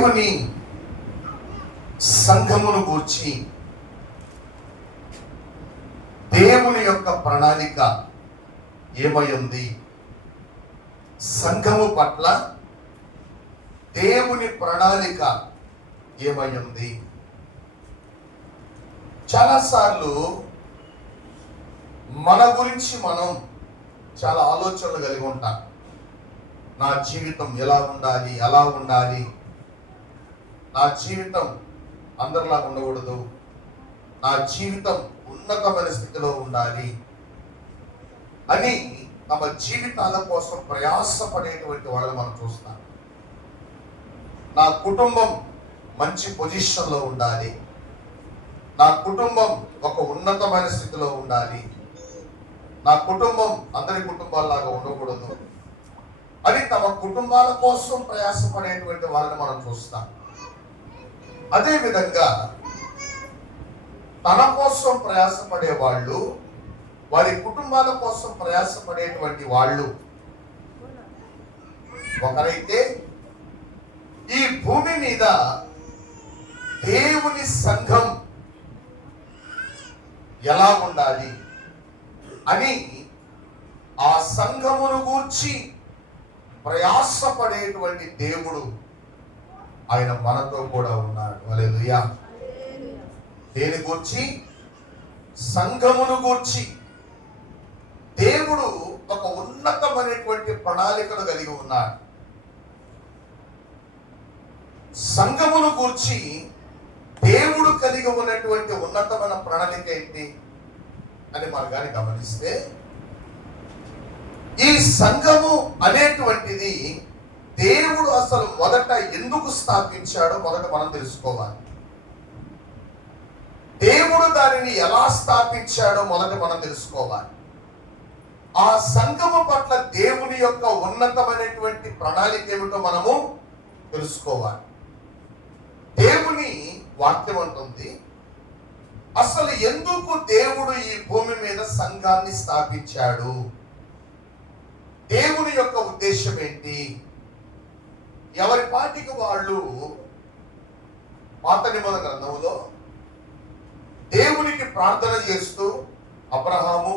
దేవుని సంఘమును గూర్చి దేవుని యొక్క ప్రణాళిక ఏమై ఉంది? సంఘము పట్ల దేవుని ప్రణాళిక ఏమై ఉంది? చాలాసార్లు మన గురించి మనం చాలా ఆలోచనలు కలిగి ఉంటాం. నా జీవితం ఎలా ఉండాలి, అలా ఉండాలి, నా జీవితం అందరిలా ఉండకూడదు, నా జీవితం ఉన్నతమైన స్థితిలో ఉండాలి అని తమ జీవితాల కోసం ప్రయాసపడేటువంటి వాళ్ళని మనం చూస్తాం. నా కుటుంబం మంచి పొజిషన్లో ఉండాలి, నా కుటుంబం ఒక ఉన్నతమైన స్థితిలో ఉండాలి, నా కుటుంబం అందరి కుటుంబాల్లాగా ఉండకూడదు అని తమ కుటుంబాల కోసం ప్రయాసపడేటువంటి వాళ్ళని మనం చూస్తాం. అదేవిధంగా తన కోసం ప్రయాసపడే వాళ్ళు, వారి కుటుంబాల కోసం ప్రయాసపడేటువంటి వాళ్ళు ఒకరైతే, ఈ భూమి మీద దేవుని సంఘం ఎలా ఉండాలి అని ఆ సంఘమును గూర్చి ప్రయాసపడేటువంటి దేవుడు ఆయన మనతో కూడా ఉన్నాడు. హల్లెలూయా. దేని గూర్చి? సంఘమును గూర్చి దేవుడు ఒక ఉన్నతమైనటువంటి ప్రణాళికను కలిగి ఉన్నాడు. సంఘమును గూర్చి దేవుడు కలిగి ఉన్నటువంటి ఉన్నతమైన ప్రణాళిక ఏంటి అని మనం కానీ గమనిస్తే, ఈ సంఘము అనేటువంటిది దేవుడు అసలు మొదట ఎందుకు స్థాపించాడో మొదట మనం తెలుసుకోవాలి. దేవుడు దానిని ఎలా స్థాపించాడో మొదట మనం తెలుసుకోవాలి. ఆ సంఘము పట్ల దేవుని యొక్క ఉన్నతమైనటువంటి ప్రణాళిక ఏమిటో మనము తెలుసుకోవాలి. దేవుని వాక్యం అంటుంది, అసలు ఎందుకు దేవుడు ఈ భూమి మీద సంఘాన్ని స్థాపించాడు, దేవుని యొక్క ఉద్దేశం ఏంటి? ఎవరి పాటికి వాళ్ళు పాత నిబంధన గ్రంథంలో దేవునికి ప్రార్థన చేస్తూ అబ్రహాము,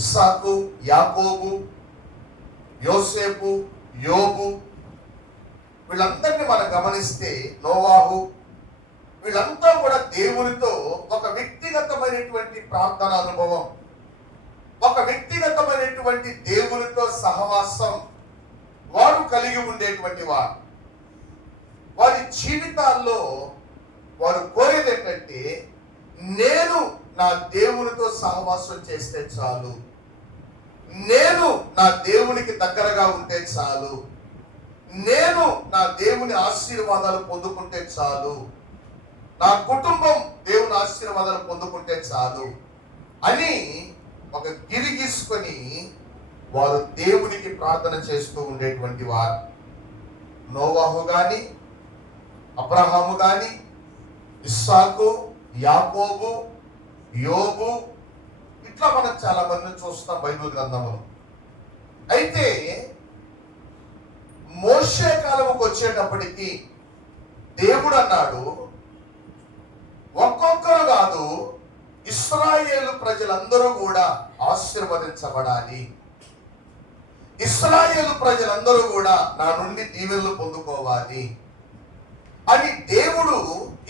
ఇస్సాకు, యాకోబు, యోసేపు, యోబు వీళ్ళందరినీ మనం గమనిస్తే, నోవాహు, వీళ్ళంతా కూడా దేవునితో ఒక వ్యక్తిగతమైనటువంటి ప్రార్థన అనుభవం, ఒక వ్యక్తిగతమైనటువంటి దేవునితో సహవాసం వారు కలిగి ఉండేటువంటి వారు. వారి జీవితాల్లో వారు కోరేది ఏంటంటే, నేను నా దేవునితో సహవాసం చేస్తే చాలు, నేను నా దేవునికి దగ్గరగా ఉంటే చాలు, నేను నా దేవుని ఆశీర్వాదాలు పొందుకుంటే చాలు, నా కుటుంబం దేవుని ఆశీర్వాదాలు పొందుకుంటే చాలు అని ఒక గిరి గీసుకొని వారు దేవునికి ప్రార్థన చేస్తూ ఉండేటువంటి వారు. నోవాహు గాని, అబ్రహాము గాని, ఇస్సాకు, యాకోబు, యోబు, ఇట్లా మనం చాలా మందిని చూస్తాం బైబిల్ గ్రంథంలో. అయితే మోషే కాలంకి వచ్చేటప్పటికి దేవుడు అన్నాడు, ఒక్కొక్కరు కాదు, ఇశ్రాయేలు ప్రజలందరూ కూడా ఆశీర్వదించబడాలి, ఇశ్రాయేలు ప్రజలందరూ కూడా నా నుండి దీవెనలు పొందుకోవాలి అని దేవుడు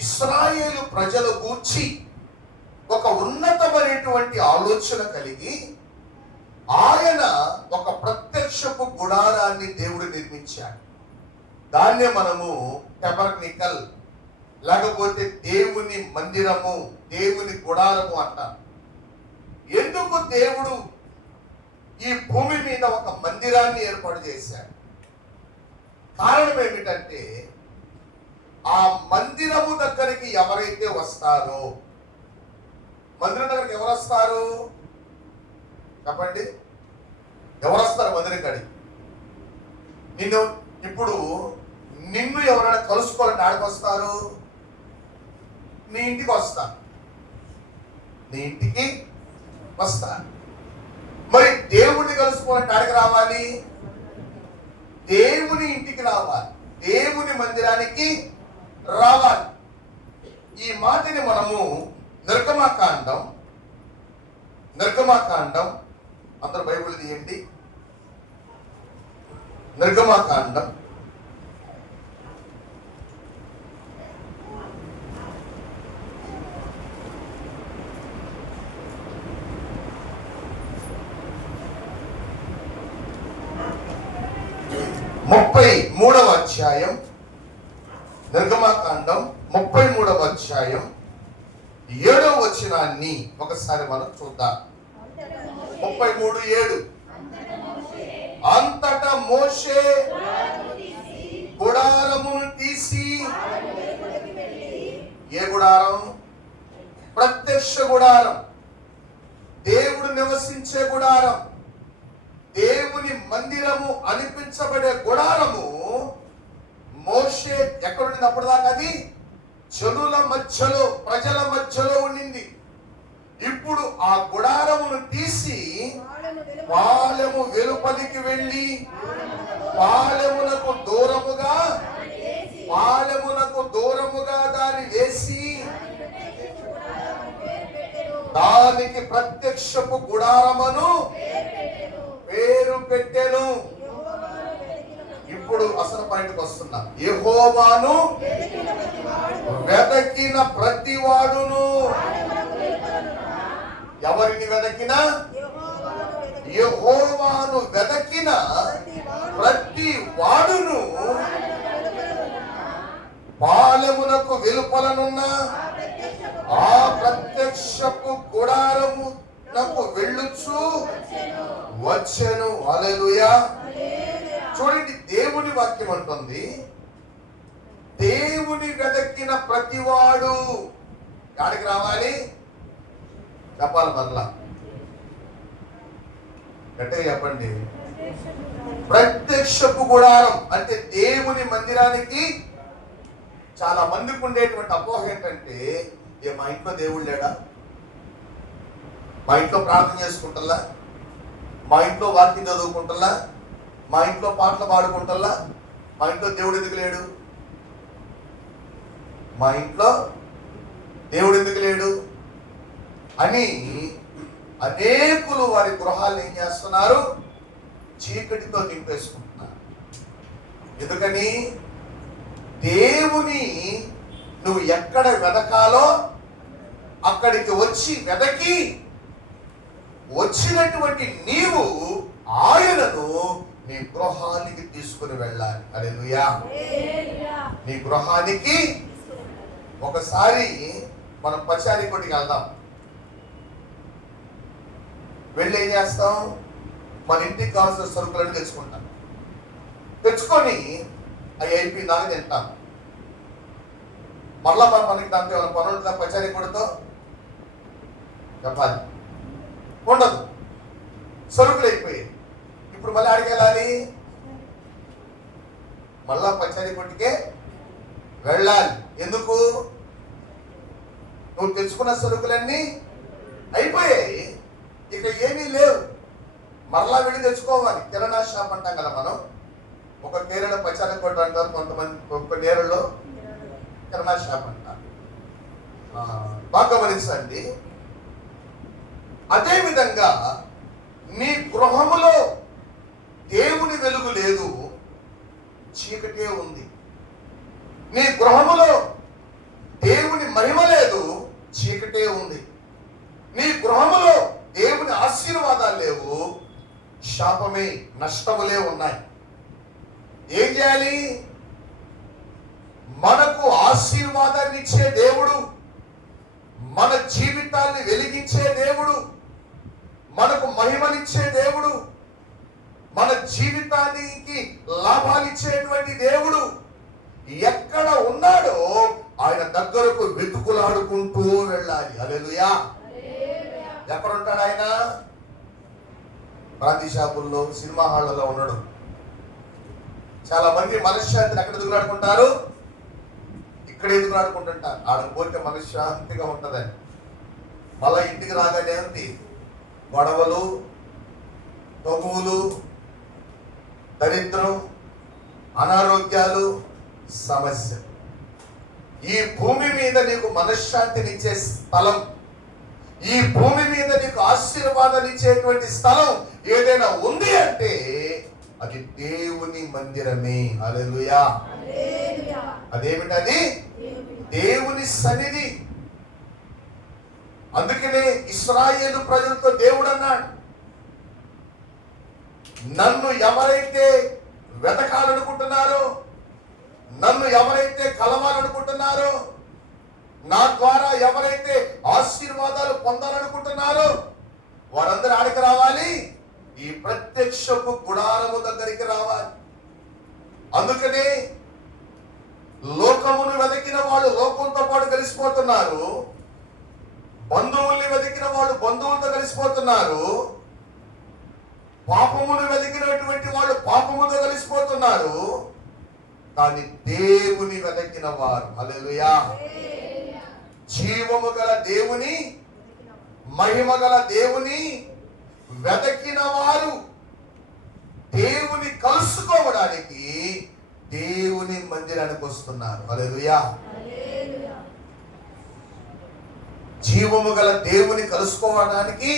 ఇశ్రాయేలు ప్రజల గూర్చి ఒక ఉన్నతమైనటువంటి ఆలోచన కలిగి ఆయన ఒక ప్రత్యక్షపు గుడారాన్ని దేవుడు నిర్మించాడు. దాన్నే మనము టెబర్నికల్ లేకపోతే దేవుని మందిరము, దేవుని గుడారము అంటాం. ఎందుకు దేవుడు ఈ భూమి మీద ఒక మందిరాన్ని ఏర్పాటు చేశాడు? కారణం ఏమిటంటే, ఆ మందిరము దగ్గరికి ఎవరైతే వస్తారో, మందిరం దగ్గరికి ఎవరు వస్తారు చెప్పండి? ఎవరు వస్తారు మందిరం కాడికి? నిన్ను ఎవరైనా కలుసుకోవాలంటే ఆడికి వస్తారు? నీ ఇంటికి వస్తారు, నీ ఇంటికి వస్తారు. మరి దేవుణ్ణి కలుసుకోవాలంటే ఆడికి రావాలి, దేవుని ఇంటికి రావాలి. దేవుని మందిరానికి రావాలి. ఈ మాటని మనము నిర్గమాకాండం అందరూ బైబిల్ తీయండి. నిర్గమాకాండం 33వ అధ్యాయం. నిర్గమాకాండం 33వ అధ్యాయం 7వ వచనాన్ని ఒకసారి మనం చూద్దాం. 33:7. అంతటా మోషే గుడారమును తీసి, ఏ గుడారం? ప్రత్యక్ష గుడారం, దేవుడు నివసించే గుడారం, దేవుని మందిరము అనిపించబడే గుడారము మోషే ఎక్కడుండింది అప్పటిదాకా? అది జనుల మధ్యలో, ప్రజల మధ్యలో ఉండింది. ఇప్పుడు ఆ గుడారమును తీసి పాలెము వెలుపలికి వెళ్ళి పాలెమునకు దూరముగా దాన్ని వేసి దానికి ప్రత్యక్షపు గుడారమును పేరు పెట్టెను. ఇప్పుడు అసలు పాయింట్కి వస్తున్నా. యెహోవాను వెదకిన ప్రతివాడును. ఎవరిని వెదకిన? యెహోవాను వెదకిన ప్రతి వాడును పాలెమునకు వెలుపలనున్న ఆ ప్రత్యక్షపు గుడారమునకు వెళ్ళుచు వచ్చెను. హల్లెలూయా. చూడండి, దేవుని వాక్యం అంటుంది, దేవుని వెదకిన ప్రతివాడు యాడికి రావాలి? చెప్పాలి మరలా, గట్టిగా చెప్పండి. ప్రత్యక్షపు గుడారం అంటే దేవుని మందిరానికి చాలా మందికి ఉండేటువంటి అపోహ ఏంటంటే, మా ఇంట్లో దేవుడు లేడా? మా ఇంట్లో ప్రార్థన చేసుకుంటల్లా? మా ఇంట్లో వాక్యం చదువుకుంటల్లా? మా ఇంట్లో పాటలు పాడుకుంటల్లా? మా ఇంట్లో దేవుడు ఎందుకు లేడు? మా ఇంట్లో దేవుడు ఎందుకు లేడు అని అనేకులు వారి గృహాలు ఏం చేస్తున్నారు? చీకటితో నింపేసుకుంటున్నారు. ఎందుకని? దేవుని నువ్వు ఎక్కడ వెదకాలో అక్కడికి వచ్చి వెదకి వచ్చినటువంటి నీవు ఆయనను నీ గృహానికి తీసుకుని వెళ్ళాలి. హల్లెలూయా. నీ గృహానికి ఒకసారి మనం పచారీ కొట్టుకి వెళ్దాం. వెళ్ళి ఏం చేస్తాం? మన ఇంటికి కావాల్సిన సరుకులను తెచ్చుకుంటాం. తెచ్చుకొని అవి అయిపోయిందాక తింటాం. మళ్ళా మనకి దాంట్లో ఏమైనా పనులు ఉంటుందా? పచారీ కొడుతో చెప్పాలి, ఉండదు. సరుకులు అయిపోయాయి. ఇప్పుడు మళ్ళీ ఆడికి వెళ్ళాలి, మళ్ళా పచారీ కొట్టుకే వెళ్ళాలి. ఎందుకు? నువ్వు తెచ్చుకున్న సరుకులన్నీ అయిపోయాయి, ఇక ఏమీ లేవు. మరలా వెళ్ళి తెచ్చుకోవాలి. కిరాణా షాప్ అంటాం కదా మనం. ఒక కేరళ పచారీ కొట్టు అంటారు కొంతమంది, ఒక నేరలో కిరాణా షాప్ అంటారు. బాగా గమనించండి. అదేవిధంగా నీ గృహములో దేవుని వెలుగు లేదు, చీకటే ఉంది. నీ గృహములో దేవుని మహిమ లేదు, చీకటే ఉంది. నీ గృహములో దేవుని ఆశీర్వాదాలు లేవు, శాపమే, నష్టములే ఉన్నాయి. ఏం చేయాలి? మనకు ఆశీర్వాదాన్ని ఇచ్చే దేవుడు, మన జీవితాన్ని వెలిగించే దేవుడు, మనకు మహిమనిచ్చే దేవుడు, మన జీవితానికి లాభాలిచ్చేటువంటి దేవుడు ఎక్కడ ఉన్నాడో ఆయన దగ్గరకు వెతుకులాడుకుంటూ వెళ్ళాలి. హల్లెలూయా. ఎక్కడ ఉంటాడు ఆయన? బ్రాందీ షాపుల్లో, సినిమా హాళ్లలో ఉన్నాడు. చాలా మంది మనశ్శాంతిని ఎక్కడ ఎదుగులాడుకుంటారు? ఇక్కడ ఎదుగులాడుకుంటుంటారు. ఆడకు పోతే మనశ్శాంతిగా ఉంటుందని. మళ్ళా ఇంటికి రాగానే ఉంది గొడవలు, తగువులు, దరిద్రం, అనారోగ్యాలు, సమస్య. ఈ భూమి మీద నీకు మనశ్శాంతినిచ్చే స్థలం, ఈ భూమి మీద నీకు ఆశీర్వాదాన్నిచ్చేటువంటి స్థలం ఏదైనా ఉంది అంటే అది దేవుని మందిరమే. హల్లెలూయా. అదేమిటది? దేవుని సన్నిధి. అందుకనే ఇశ్రాయేలు ప్రజలతో దేవుడు అన్నాడు, నన్ను ఎవరైతే వెతకాలనుకుంటున్నారో, నన్ను ఎవరైతే కలవాలనుకుంటున్నారో, నా ద్వారా ఎవరైతే ఆశీర్వాదాలు పొందాలనుకుంటున్నారో వారందరూ ఆడికి రావాలి, ఈ ప్రత్యక్షపు గుడారము దగ్గరికి రావాలి. అందుకనే లోకమును వెతికిన వాళ్ళు లోకంతో పాటు కలిసిపోతున్నారు, బంధువుల్ని వెతికిన వాళ్ళు బంధువులతో కలిసిపోతున్నారు, పాపమును వెతికినటువంటి వాళ్ళు పాపముతో కలిసిపోతున్నారు. కానీ దేవుని వెతికిన వారు, హల్లెలూయా, జీవము గల దేవుని, మహిమ గల దేవుని వెతికిన వారు దేవుని కలుసుకోవడానికి దేవుని మందిరానికి వస్తున్నారు. హల్లెలూయా. జీవము గల దేవుని కలుసుకోవడానికి,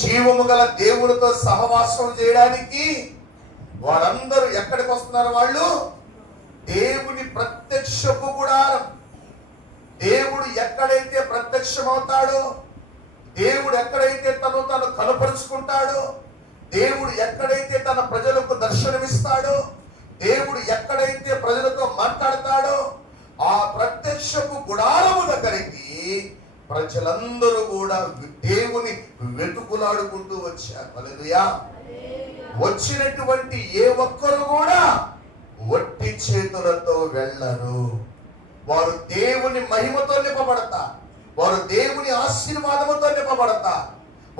జీవము గల దేవునితో సహవాసం చేయడానికి వారందరూ ఎక్కడికి వస్తున్నారు? వాళ్ళు దేవుని ప్రత్యక్షపు గుడారం. దేవుడు ఎక్కడైతే ప్రత్యక్షమవుతాడో, దేవుడు ఎక్కడైతే తను కనపరుచుకుంటాడో, దేవుడు ఎక్కడైతే తన ప్రజలకు దర్శనమిస్తాడో, దేవుడు ఎక్కడైతే ప్రజలతో మాట్లాడతాడో ఆ ప్రత్యక్షపు గుడారము దగ్గరికి ప్రజలందరూ కూడా దేవుని వెతుకులాడుకుంటూ వచ్చారు. హల్లెలూయా. వచ్చినటువంటి ఏ ఒక్కరు కూడా వట్టి చేతులతో వెళ్ళరు. వారు దేవుని మహిమతో నింపబడతారు, వారు దేవుని ఆశీర్వాదముతో నింపబడతారు,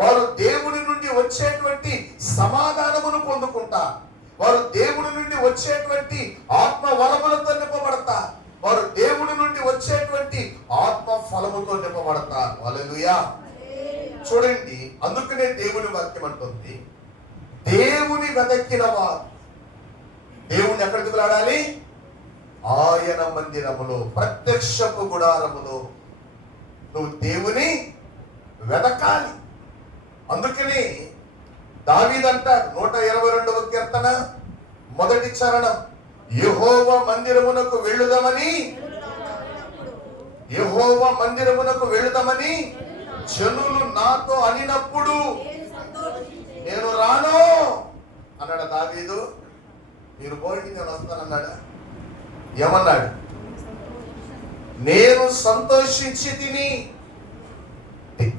వారు దేవుని నుండి వచ్చేటువంటి సమాధానమును పొందుకుంటారు, వారు దేవుని నుండి వచ్చేటువంటి ఆత్మ వరములతో నింపబడతారు, వారు దేవుని నుండి వచ్చేటువంటి ఆత్మ ఫలముతో నింపబడతారు. హల్లెలూయా. చూడండి, అందుకనే దేవుని వాక్యం అంటుంది, దేవుని వెతకిన వారు దేవుని ఎక్కడ దిగులాడాలి? ఆయన మందిరములో, ప్రత్యక్షపు గుడారములో నువ్వు దేవుని వెతకాలి. అందుకని దావీదంట 122వ కీర్తన మొదటి చరణం, యెహోవా మందిరమునకు వెళ్ళుదామని, యెహోవా మందిరమునకు వెళ్ళుదామని జనులు నాతో అనినప్పుడు నేను రాను అన్నాడు దావీదు. మీరు పోయింది నేను వస్తానన్నాడా? ఏమన్నాడు? నేను సంతోషించి తిని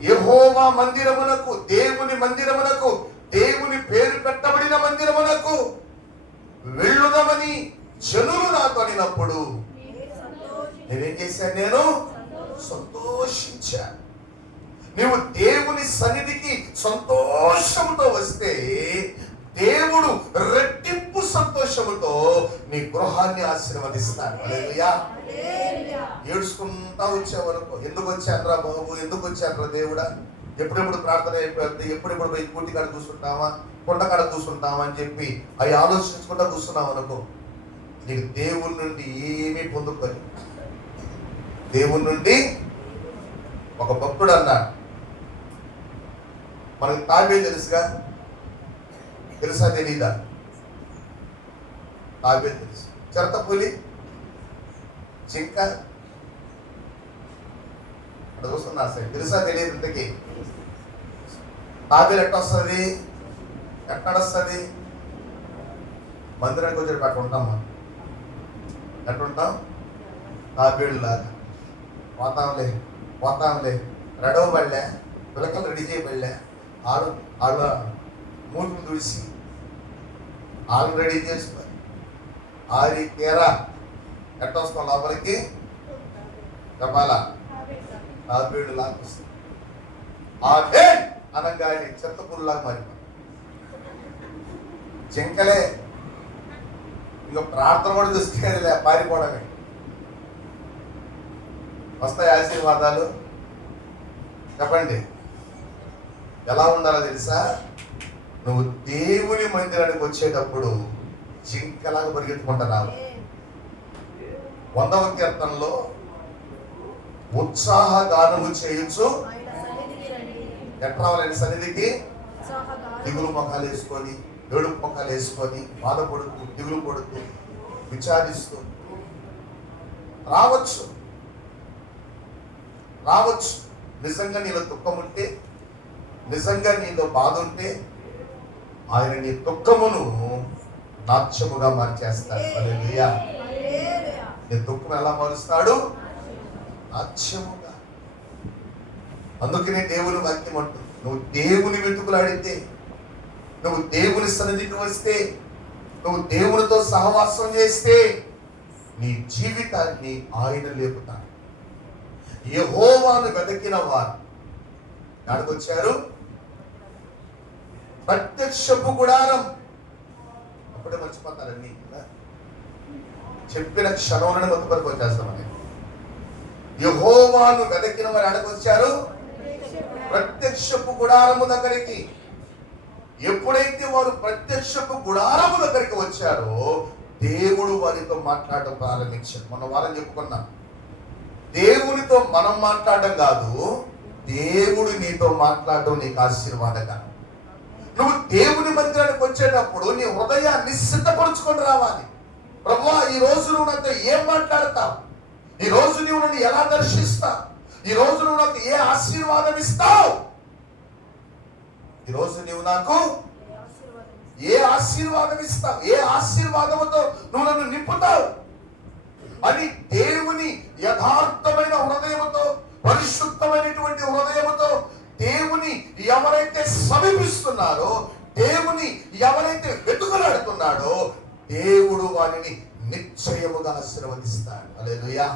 యెహోవా మందిరమునకు, దేవుని మందిరమునకు, దేవుని పేరు పెట్టబడిన మందిరమునకు వెళ్ళుదామని జనులు నాతో అనినప్పుడు నేనేం చేశాను? నేను సంతోషించాను. నీవు దేవుని సన్నిధికి సంతోషముతో వస్తే దేవుడు రెట్టింపు సంతోషముతో నీ గృహాన్ని ఆశీర్వదిస్తాడు. హల్లెలూయా. ఏడుచుకుంటా వచ్చేవరకు, ఎందుకు వచ్చానురా బాబు, ఎందుకు వచ్చానురా దేవుడా, ఎప్పుడెప్పుడు ప్రార్థన అయిపోతుంది, ఎప్పుడెప్పుడు పోయి కూటి కాడ కూర్చుంటామా, కొండ కాడ కూర్చుంటామా అని చెప్పి అవి ఆలోచించుకుంటా కూర్చున్నాం అనుకో, నీకు దేవుని నుండి ఏమీ పొందుకొని. దేవుని నుండి ఒక భక్తుడు అన్నాడు, మనకి తాబేలు తెలుసుగా, తెలుసా తెలీదా? తాబేలు తెలుసు, చిరతపులి, జింక అక్కడ చూస్తున్నా సార్, తెలుసా తెలియదు ఇంతకీ? తాబేలు ఎట్టొస్తుంది, ఎక్కడొస్తుంది? మందిరానికి వచ్చేటప్పుడు అట్లా ఉంటాం మనం, ఎట్టుంటాం? తాబేళ్ళు లాగా పోతాంలే రెడవ పడలే, పిల్లకలు రెడీ చేయబడలే, వాళ్ళ మూతులు తుడిసి వాళ్ళు రెడీ చేసుకొని ఆరి కేరా ఎట్టొస్తాం లోపలికి చెప్పాలా? తాబేళ్ళు లాగా వస్తుంది. ఆడే అనగానే చెత్తపుల్లాగా మారిపోయి జింకలే ఇంకా ప్రార్థన కూడా చూసుకునేదిలే, పారిపోవడమే. వస్తాయి ఆశీర్వాదాలు. చెప్పండి, ఎలా ఉండాలో తెలుసా? నువ్వు దేవుని మందిరానికి వచ్చేటప్పుడు జింకలాగా పరిగెత్తుకుంటా రావాలి. 100వ కీర్తనలో ఉత్సాహ గానము చేయొచ్చు ఎట్లా రావాలని సన్నిధికి, దిగులు ముఖాలు వేసుకొని, ఏడుపు ముఖాలు వేసుకొని, బాధపడుతూ, దిగులు పడుతూ, విచారిస్తూ రావచ్చు. నిజంగా నీలో దుఃఖం ఉంటే, నిజంగా నీలో బాధ ఉంటే ఆయన నీ దుఃఖమును నాట్యముగా మార్చేస్తాడు. హల్లెలూయా. నీ దుఃఖం ఎలా మారుస్తాడు? నాట్యముగా. అందుకనే దేవుని వాక్యం అంటుంది, నువ్వు దేవుని వెతుకులాడితే, నువ్వు దేవుని సన్నిధికి వస్తే, నువ్వు దేవునితో సహవాసం చేస్తే నీ జీవితాన్ని ఆయన లేపుతాడు. యెహోవాను వెతికిన వారు ఎక్కడికి వచ్చారు? ప్రత్యక్షపు గుడారం. అప్పుడే మర్చిపోతారండి, చెప్పిన క్షణంలోనే మొత్తం వచ్చేస్తామని. యెహోవాను వెతికిన వారు ఎక్కడికి వచ్చారు? ప్రత్యక్షపు గుడారము దగ్గరికి. ఎప్పుడైతే వారు ప్రత్యక్షపు గుడారము దగ్గరికి వచ్చారో దేవుడు వారితో మాట్లాడడం ప్రారంభించాడు. మన వారం చెప్పుకున్నాం, దేవునితో మనం మాట్లాడడం కాదు, దేవుడు నీతో మాట్లాడడం నీకు ఆశీర్వాదంగా. నువ్వు దేవుని మందిరానికి వచ్చేటప్పుడు నీ హృదయాన్ని సిద్ధపరుచుకొని రావాలి. ప్రభువా, ఈ రోజు నువ్వు నాతో ఏం మాట్లాడతావు? ఈ రోజు నువ్వు నన్ను ఎలా దర్శిస్తావు? ఈ రోజు నువ్వు నాకు ఏ ఆశీర్వాదం ఇస్తావు? ఈ రోజు నువ్వు నాకు ఏ ఆశీర్వాదం ఇస్తావు? ఏ ఆశీర్వాదముతో నువ్వు నన్ను నింపుతావు అని దేవుని యథార్థమైన హృదయముతో, పరిశుద్ధమైనటువంటి హృదయముతో దేవుని ఎవరైతే సమీపిస్తున్నారో, దేవుని ఎవరైతే వెతుకులాడుతున్నాడో దేవుడు వారిని నిశ్చయముగా ఆశీర్వదిస్తాడు. హల్లెలూయా.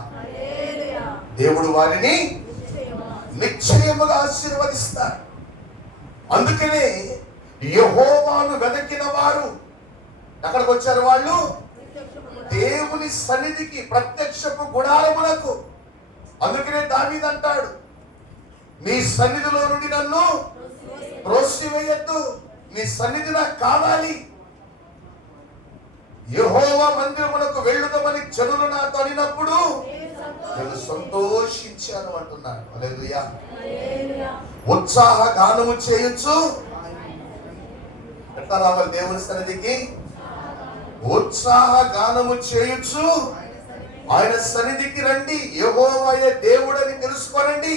దేవుడు వారిని నిశ్చయముగా ఆశీర్వదిస్తాడు. అందుకనే యెహోవాను వెతికిన వారు ఎక్కడికి వచ్చారు? వాళ్ళు దేవుని సన్నిధికి, ప్రత్యక్షపు గుడారములకు. అందుకనే దావీదు అంటాడు, నీ సన్నిధిలో నుండి నన్ను త్రోసివేయొద్దు, నీ సన్నిధి నాకు కావాలి. యెహోవా మందిరమునకు వెళ్ళుదామని జనులు నాతో అనినప్పుడు నేను సంతోషించాను అంటున్నాడు. హల్లెలూయా. ఉత్సాహ గానము చేయొచ్చు. ఎట్లా రావాలి దేవుని సన్నిధికి? ఉత్సాహ గానము చేయొచ్చు. ఆయన సన్నిధికి రండి. యెహోవాయే దేవుడని తెలుసుకోనండి.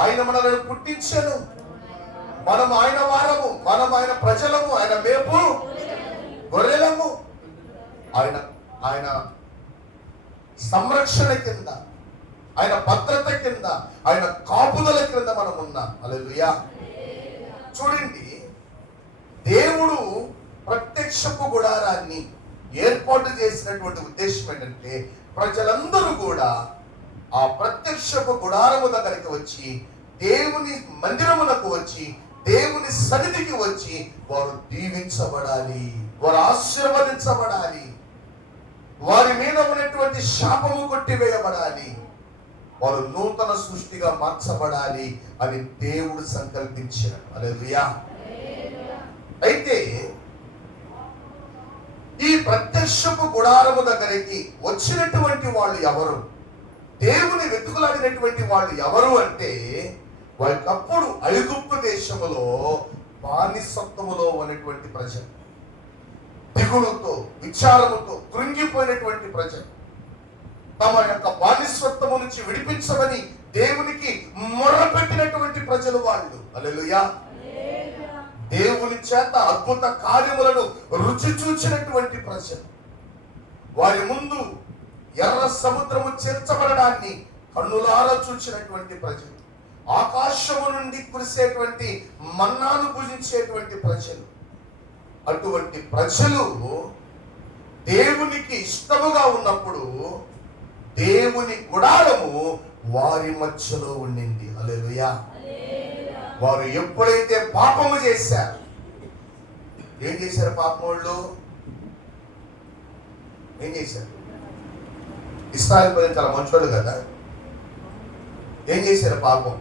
ఆయన మనల్ని పుట్టించను, మనం ఆయన వారము, మనం ఆయన ప్రజలము, ఆయన మేపు గొర్రెలము. ఆయన సంరక్షణ కింద, ఆయన భద్రత కింద, ఆయన కాపుదల కింద మనం ఉన్నాం. హల్లెలూయా. చూడండి, దేవుడు ప్రత్యక్షపు గుడారాన్ని ఏర్పాటు చేసినటువంటి ఉద్దేశం ఏంటంటే, ప్రజలందరూ కూడా ఆ ప్రత్యక్షపు గుడారము దగ్గరికి వచ్చి, దేవుని మందిరమునకు వచ్చి, దేవుని సన్నిధికి వచ్చి వారు దీవించబడాలి, వారు ఆశీర్వదించబడాలి, వారి మీద ఉన్నటువంటి శాపము కొట్టివేయబడాలి, వారు నూతన సృష్టిగా మార్చబడాలి అని దేవుడు సంకల్పించాడు. హల్లెలూయా. అయితే ఈ ప్రత్యక్షపు గుడారము దగ్గరికి వచ్చినటువంటి వాళ్ళు ఎవరు? దేవుని వెతుకులాడినటువంటి వాళ్ళు ఎవరు అంటే, వాళ్ళకప్పుడు ఐగుప్తు దేశములో బానిసత్వములో ఉన్నటువంటి ప్రజలు, దిగులుతో, విచారముతో కృంగిపోయినటువంటి ప్రజలు, తమ యొక్క బానిసత్వము నుంచి విడిపించమని దేవునికి మొర్రపెట్టినటువంటి ప్రజలు వాళ్ళు. హల్లెలూయా. దేవుని చేత అద్భుత కార్యములను రుచి చూచినటువంటి ప్రజలు, వారి ముందు ఎర్ర సముద్రము చేర్చబడడాన్ని కన్నులారా చూచినటువంటి ప్రజలు, ఆకాశము నుండి కురిసేటువంటి మన్నాను భుజించేటువంటి ప్రజలు. అటువంటి ప్రజలు దేవునికి ఇష్టముగా ఉన్నప్పుడు దేవుని గుడారము వారి మధ్యలో ఉండింది. హల్లెలూయా. వారు ఎప్పుడైతే పాపము చేశారు, ఏం చేశారు? పాపం వాళ్ళు ఏం చేశారు? ఇశ్రాయేలు ప్రజలు చాలా మంచోళ్ళు కదా. ఏం చేశారు? పాపం.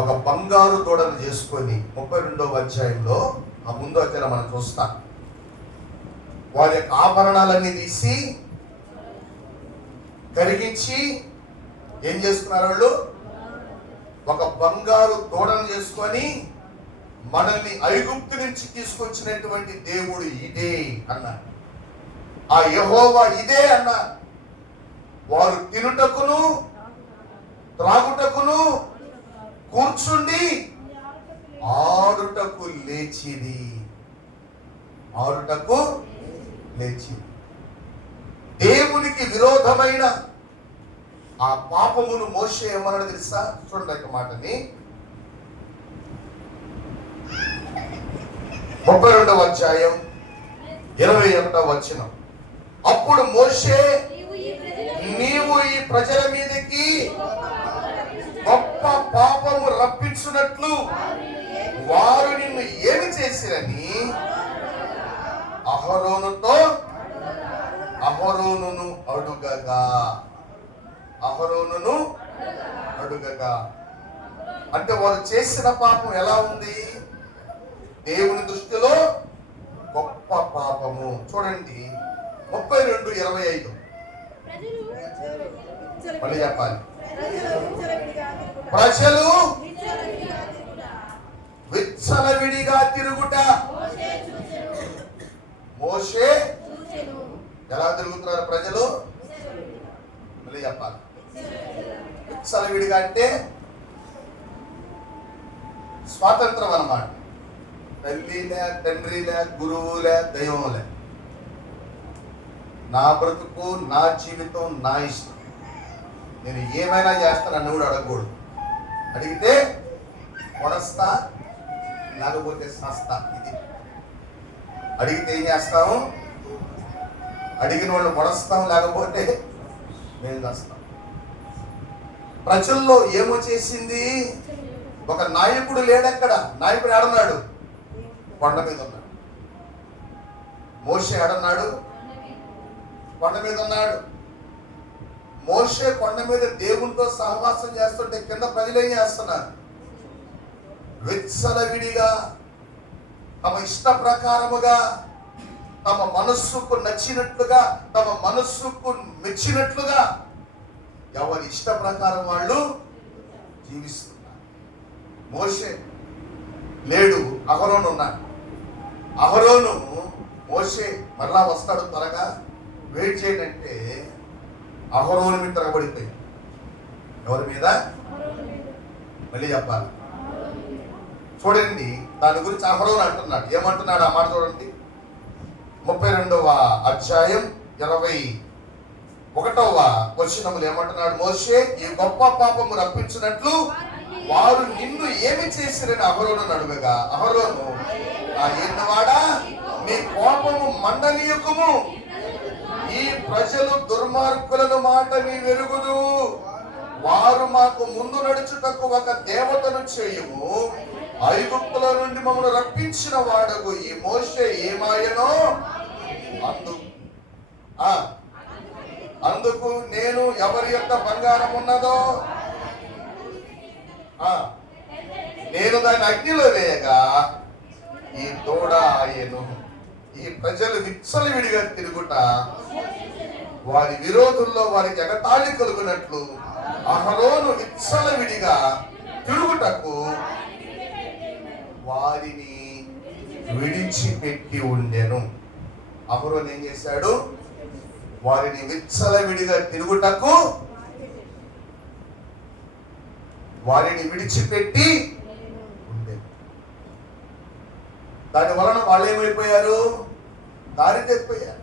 ఒక బంగారు దూడను చేసుకొని 32వ అధ్యాయంలో, ఆ ముందు అధ్యాయం మనం చూస్తాం, వారి యొక్క ఆభరణాలన్నీ తీసి కరిగించి ఏం చేసుకున్నారు వాళ్ళు? ఒక బంగారు తోడను చేసుకొని మనల్ని ఐగుప్తు నుంచి తీసుకొచ్చినటువంటి దేవుడు ఇదే అన్నారు. ఆ యెహోవా ఇదే అన్నారు. వారు తినుటకును త్రాగుటకును కూర్చుండి ఆడుటకు లేచిది. ఆడుటకు లేచింది. దేవునికి విరోధమైన ఆ పాపమును మోషే ఏమన్నాడు తెలుసా? చూడండి ఒక మాటని 32వ అధ్యాయం 21వ వచనం. అప్పుడు మోషే, నీవు ఈ ప్రజల మీదకి గొప్ప పాపము రప్పించున్నట్లు వారు నిన్ను ఏమి చేసిరని అహరోనును అడుగగా. అంటే వారు చేసిన పాపం ఎలా ఉంది? దేవుని దృష్టిలో గొప్ప పాపము. చూడండి 32:25 మళ్ళీ చెప్పాలి. ప్రజలు విచ్చలవిడిగా తిరుగుట. మోషే ఎలా తిరుగుతున్నారు ప్రజలు? మళ్ళీ చెప్పాలి. విచ్చలవిడిగా అంటే స్వాతంత్రం అన్నమాట. తల్లిలే, తండ్రిలే, గురువులే, దైవంలే. నా బ్రతుకు, నా జీవితం, నా ఇష్టం. నేను ఏమైనా చేస్తాను అన్న కూడా అడగకూడదు. అడిగితే పొడస్తా, లేకపోతే సస్తా. ఇది అడిగితే ఏం చేస్తాము? అడిగిన వాళ్ళు పొడస్తాం, లేకపోతే మేము చేస్తాం. ప్రజల్లో ఏమో చేసింది? ఒక నాయకుడు లేడక్కడ. నాయకుడు ఏడన్నాడు? కొండ మీద ఉన్నాడు. మోషే ఏడన్నాడు? కొండ మీద ఉన్నాడు. మోషే కొండ మీద దేవునితో సహవాసం చేస్తుంటే కింద ప్రజలు ఏం చేస్తున్నారు? విచ్చలవిడిగా తమ ఇష్ట ప్రకారముగా, తమ మనస్సుకు నచ్చినట్లుగా, తమ మనస్సుకు మెచ్చినట్లుగా ఎవరి ఇష్ట ప్రకారం వాళ్ళు జీవిస్తున్నారు. మోషే లేడు, అహరోను ఉన్నాడు. అహరోను మోషే మరలా వస్తాడు, త్వరగా వెయిట్ చేయడంటే అహరోను మీద తిరగబడిపోయి. ఎవరి మీద? మళ్ళీ చెప్పాలి. చూడండి, దాని గురించి అహరోను అంటున్నాడు. ఏమంటున్నాడు ఆ మాట చూడండి. 32వ అధ్యాయం 21వ వచనములు ఏమంటున్నాడు? మోషే, ఈ గొప్ప పాపము రప్పించినట్లు వారు నిన్ను ఏమి చేసిరని అహరోను అడుగగా, అహరోను, ఎన్నవాడా, నీ కోపము మండనీయకుము. ఈ ప్రజలు దుర్మార్గులను మాట నీ వెరుగుదు. వారు మాకు ముందు నడుచుటకు ఒక దేవతను చేయుము. ఐగుప్తుల నుండి మమ్మల్ని రప్పించిన వాడగు ఈ మోషే ఏమాయనో అందుకు నేను ఎవరి యొక్క బంగారం ఉన్నదో నేను దాన్ని అగ్నిలో వేయగా ఈ తోడ ఆయను. ఈ ప్రజలు విచ్చలవిడిగా తిరుగుట వారి విరోధుల్లో వారికి ఎగతాళి కలుగునట్లు అహరోను విచ్చలవిడిగా తిరుగుటకు వారిని విడిచిపెట్టి ఉండెను. అహరోను ఏం చేశాడు? వారిని విచ్చలవిడిగా తిరుగుటకు వారిని విడిచిపెట్టి ఉండేది. దాని వలన వాళ్ళు ఏమైపోయారు? దారి తప్పిపోయారు.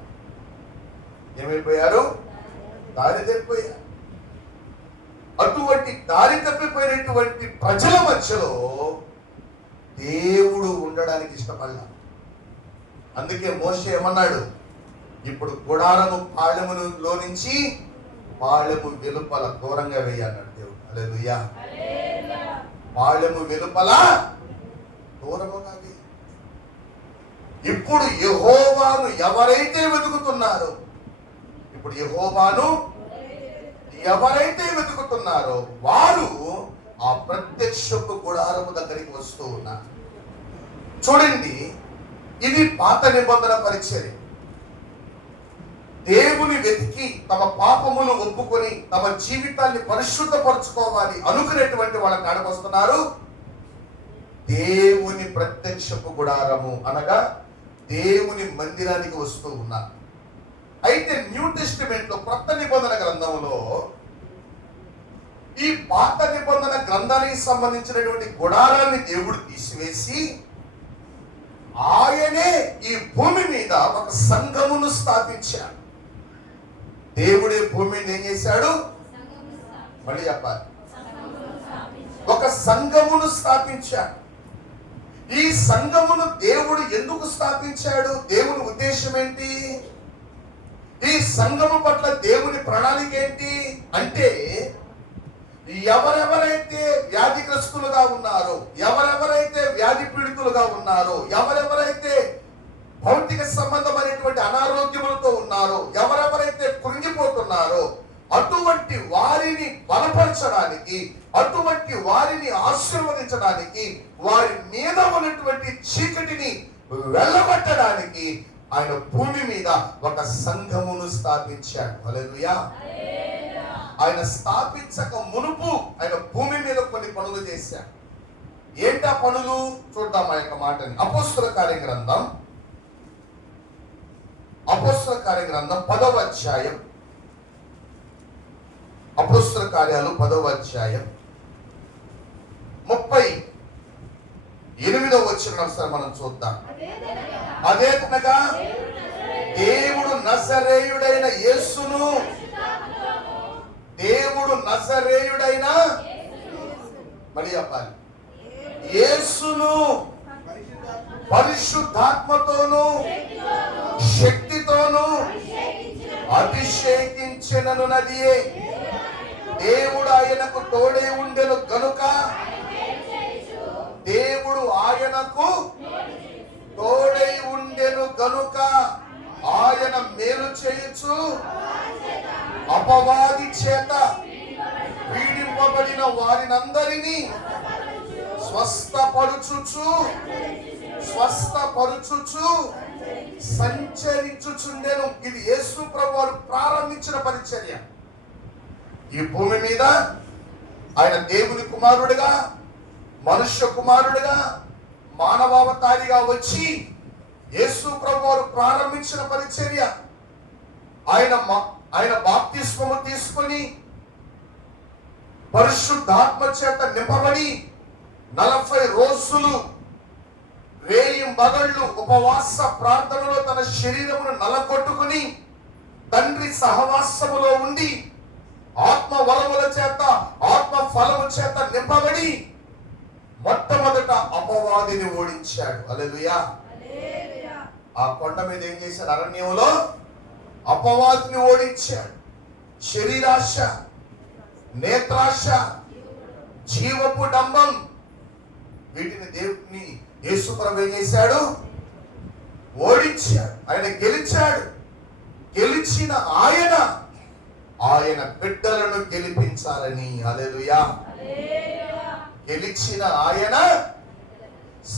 ఏమైపోయారు? దారి తప్పిపోయారు. అటువంటి దారి తప్పిపోయినటువంటి ప్రజల మధ్యలో దేవుడు ఉండడానికి ఇష్టపడలా. అందుకే మోషే ఏమన్నాడు? ఇప్పుడు గుడారము పాళెములో నుంచి పాళెము వెలుపల దూరంగా వేయన్నాడు దేవుడు. హల్లెలూయా. పాళెము వెలుపల దూరముగా వేయి. ఇప్పుడు యెహోవాను ఎవరైతే వెతుకుతున్నారో, ఇప్పుడు యెహోవాను ఎవరైతే వెతుకుతున్నారో వారు ఆ ప్రత్యక్షపు గుడారము దగ్గరికి వస్తూ ఉన్నారు. చూడండి, ఇది పాత నిబంధన పరిచర్య. దేవుని వెతికి తమ పాపములు ఒప్పుకొని తమ జీవితాన్ని పరిశుద్ధపరచుకోవాలి అనుకునేటువంటి వాళ్ళ కాడకు వస్తున్నారు. దేవుని ప్రత్యక్షపు గుడారము అనగా దేవుని మందిరానికి వస్తూ ఉన్నారు. అయితే న్యూ టెస్టిమెంట్ లో కొత్త నిబంధన గ్రంథంలో ఈ పాత నిబంధన గ్రంథానికి సంబంధించినటువంటి గుడారాన్ని దేవుడు తీసివేసి ఆయనే ఈ భూమి మీద ఒక సంఘమును స్థాపించాడు. దేవుడే భూమి మీద ఏం చేశాడు? మళ్ళీ చెప్పాలి, ఒక సంఘమును స్థాపించాడు. ఈ సంఘమును దేవుడు ఎందుకు స్థాపించాడు? దేవుని ఉద్దేశం ఏంటి? ఈ సంఘము పట్ల దేవుని ప్రణాళిక ఏంటి అంటే, ఎవరెవరైతే వ్యాధిగ్రస్తులుగా ఉన్నారో, ఎవరెవరైతే వ్యాధి పీడితులుగా ఉన్నారో, ఎవరెవరైతే భౌతిక సంబంధమైనటువంటి అనారోగ్యములతో ఉన్నారో, ఎవరెవరైతే కృంగిపోతున్నారో అటువంటి వారిని బలపరచడానికి, అటువంటి వారిని ఆశీర్వదించడానికి, వారి మీద ఉన్నటువంటి చీకటిని వెళ్ళగొట్టడానికి ఆయన భూమి మీద ఒక సంఘమును స్థాపించాడు. హల్లెలూయా. ఆయన స్థాపించక మునుపు ఆయన భూమి మీద కొన్ని పనులు చేశాడు. ఏంటా పనులు? చూద్దాం ఆ యొక్క మాటని. అపోస్తల కార్యగ్రంథం 10వ అధ్యాయం, అపోస్తల కార్యాలు 10వ అధ్యాయం 38వ వచనం ఒకసారి మనం చూద్దాం. అదేవిధంగా దేవుడు నజరేయుడైన యేసును, దేవుడు నజరేయుడైన, మళ్ళీ చెప్పాలి, యేసును పరిశుద్ధాత్మతోను శక్తితోను అభిషేకించెనను నదియే. దేవుడు ఆయనకు తోడే ఉండెను గనుక, దేవుడు ఆయనకు తోడై ఉండెను గనుక ఆయన మేలు చేయుచు అపవాది చేత పీడింపబడిన వారినందరినీ స్వస్థపరుచుచు సంచరించుచుండెను. ఇది యేసు ప్రభువు ప్రారంభించిన పరిచర్య. ఈ భూమి మీద ఆయన దేవుని కుమారుడిగా, మనుష్య కుమారుడిగా, మానవావతారిగా వచ్చి యేసు ప్రభువు ప్రారంభించిన పరిచర్య. ఆయన బాప్తిస్మము తీసుకొని పరిశుద్ధాత్మ చేత నింపబడి 40 రోజులు రేయింబగళ్ళు ఉపవాస ప్రార్థనలో తన శరీరమును నలగొట్టుకుని తండ్రి సహవాసములో ఉండి ఆత్మ వరముల చేత, ఆత్మ ఫలము చేత నింపబడి మొట్టమొదట అపవాదిని ఓడించాడు. హల్లెలూయా. ఆ కొండ మీద ఏం చేశాడు? అరణ్యంలో అపవాదిని ఓడించాడు. శరీరాశ, నేత్రాశ, జీవపు డంబం, వీటిని దేవుని యేసు ప్రభువు ఏం చేశాడు? ఓడించాడు. ఆయన గెలిచాడు. గెలిచిన ఆయన బిడ్డలను గెలిపించాలని. హల్లెలూయా. గెలిచిన ఆయన,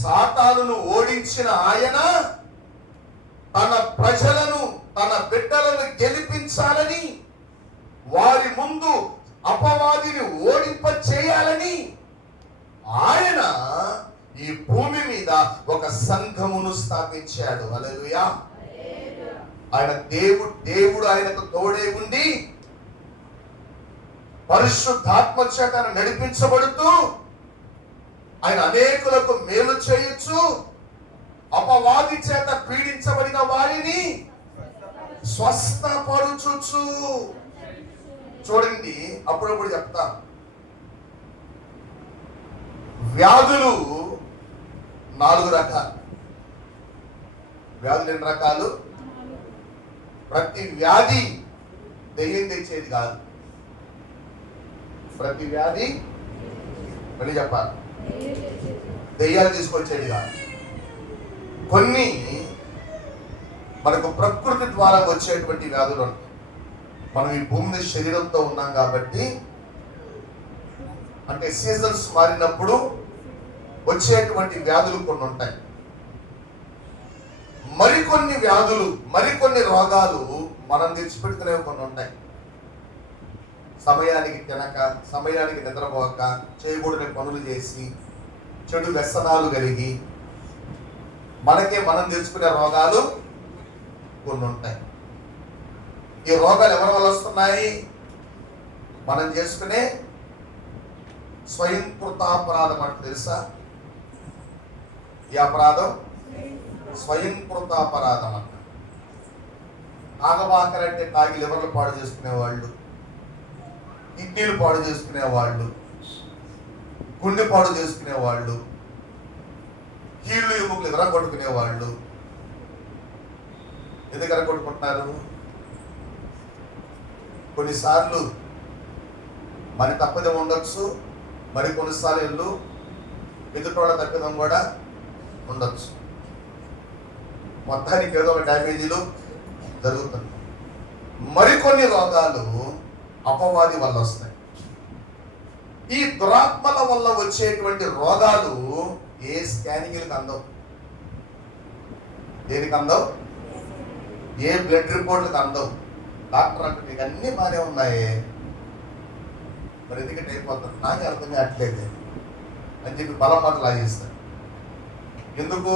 సాతానును ఓడించిన ఆయన తన ప్రజలను, తన బిడ్డలను గెలిపించాలని, వారి ముందు అపవాదిని ఓడింప చేయాలని ఆయన ఈ భూమి మీద ఒక సంఘమును స్థాపించాడు. హల్లెలూయా. ఆయన దేవుడు ఆయనకు తోడే ఉండి పరిశుద్ధాత్మ చేత నడిపించబడుతూ ఆయన అనేకులకు మేలు చేయొచ్చు, అపవాది చేత పీడించబడిన వారిని స్వస్థపరుచుచు. చూడండి, అప్పుడప్పుడు చెప్తా, వ్యాధులు 4 రకాలు. వ్యాధులు ఎన్ని రకాలు? ప్రతి వ్యాధి దెయ్యం తెచ్చేది కాదు. ప్రతి వ్యాధి, మళ్ళీ చెప్పాలి, దెయ్యాలు తీసుకొచ్చేది కాదు. కొన్ని మనకు ప్రకృతి ద్వారా వచ్చేటువంటి వ్యాధులు ఉంటాయి. మనం ఈ భూమి మీద శరీరంతో ఉన్నాం కాబట్టి, అంటే సీజన్స్ మారినప్పుడు వచ్చేటువంటి వ్యాధులు కొన్ని ఉంటాయి. మరికొన్ని వ్యాధులు, మరికొన్ని రోగాలు మనం తెచ్చిపెట్టుకునేవి కొన్ని ఉంటాయి. సమయానికి తినక, సమయానికి నిద్రపోక, చేయకూడని పనులు చేసి, చెడు వ్యసనాలు కలిగి మనకే మనం తెచ్చుకునే రోగాలు కొన్ని ఉంటాయి. ఈ రోగాలు ఎవరి వల్ల వస్తున్నాయి? మనం చేసుకునే స్వయంకృతాపరాధం అంటే తెలుసా? ఈ అపరాధం స్వయంకృతాపరాధం అంట. తాగబాకలంటే తాగి లివర్లు పాడు చేసుకునేవాళ్ళు, కిడ్నీలు పాడు చేసుకునేవాళ్ళు, గుండె పాడు చేసుకునేవాళ్ళు, కీళ్ళు ఎముకలు ఎగరగొట్టుకునేవాళ్ళు. ఎందుకు ఎగరగొట్టుకుంటున్నారు? కొన్నిసార్లు మన తప్పదం ఉండొచ్చు, మరి కొన్నిసార్లు ఎదుటోళ్ళ తప్పిదం కూడా ఉండొచ్చు. మొత్తానికి ఏదో ఒక డ్యామేజీలు జరుగుతుంది. మరికొన్ని రోగాలు అపవాది వల్ల వస్తాయి. ఈ దురాత్మల వల్ల వచ్చేటువంటి రోగాలు ఏ స్కానింగ్లకు అందవు. దేనికి అందవు? ఏ బ్లడ్ రిపోర్ట్లకు అందవు. డాక్టర్ అంటే మీకు అన్నీ బాగానే ఉన్నాయి, మరి ఎందుకంటే అయిపోతుంది, నాకే అర్థం కావట్లేదు అని చెప్పి బలం మాత్రం లాగేస్తారు. ఎందుకు?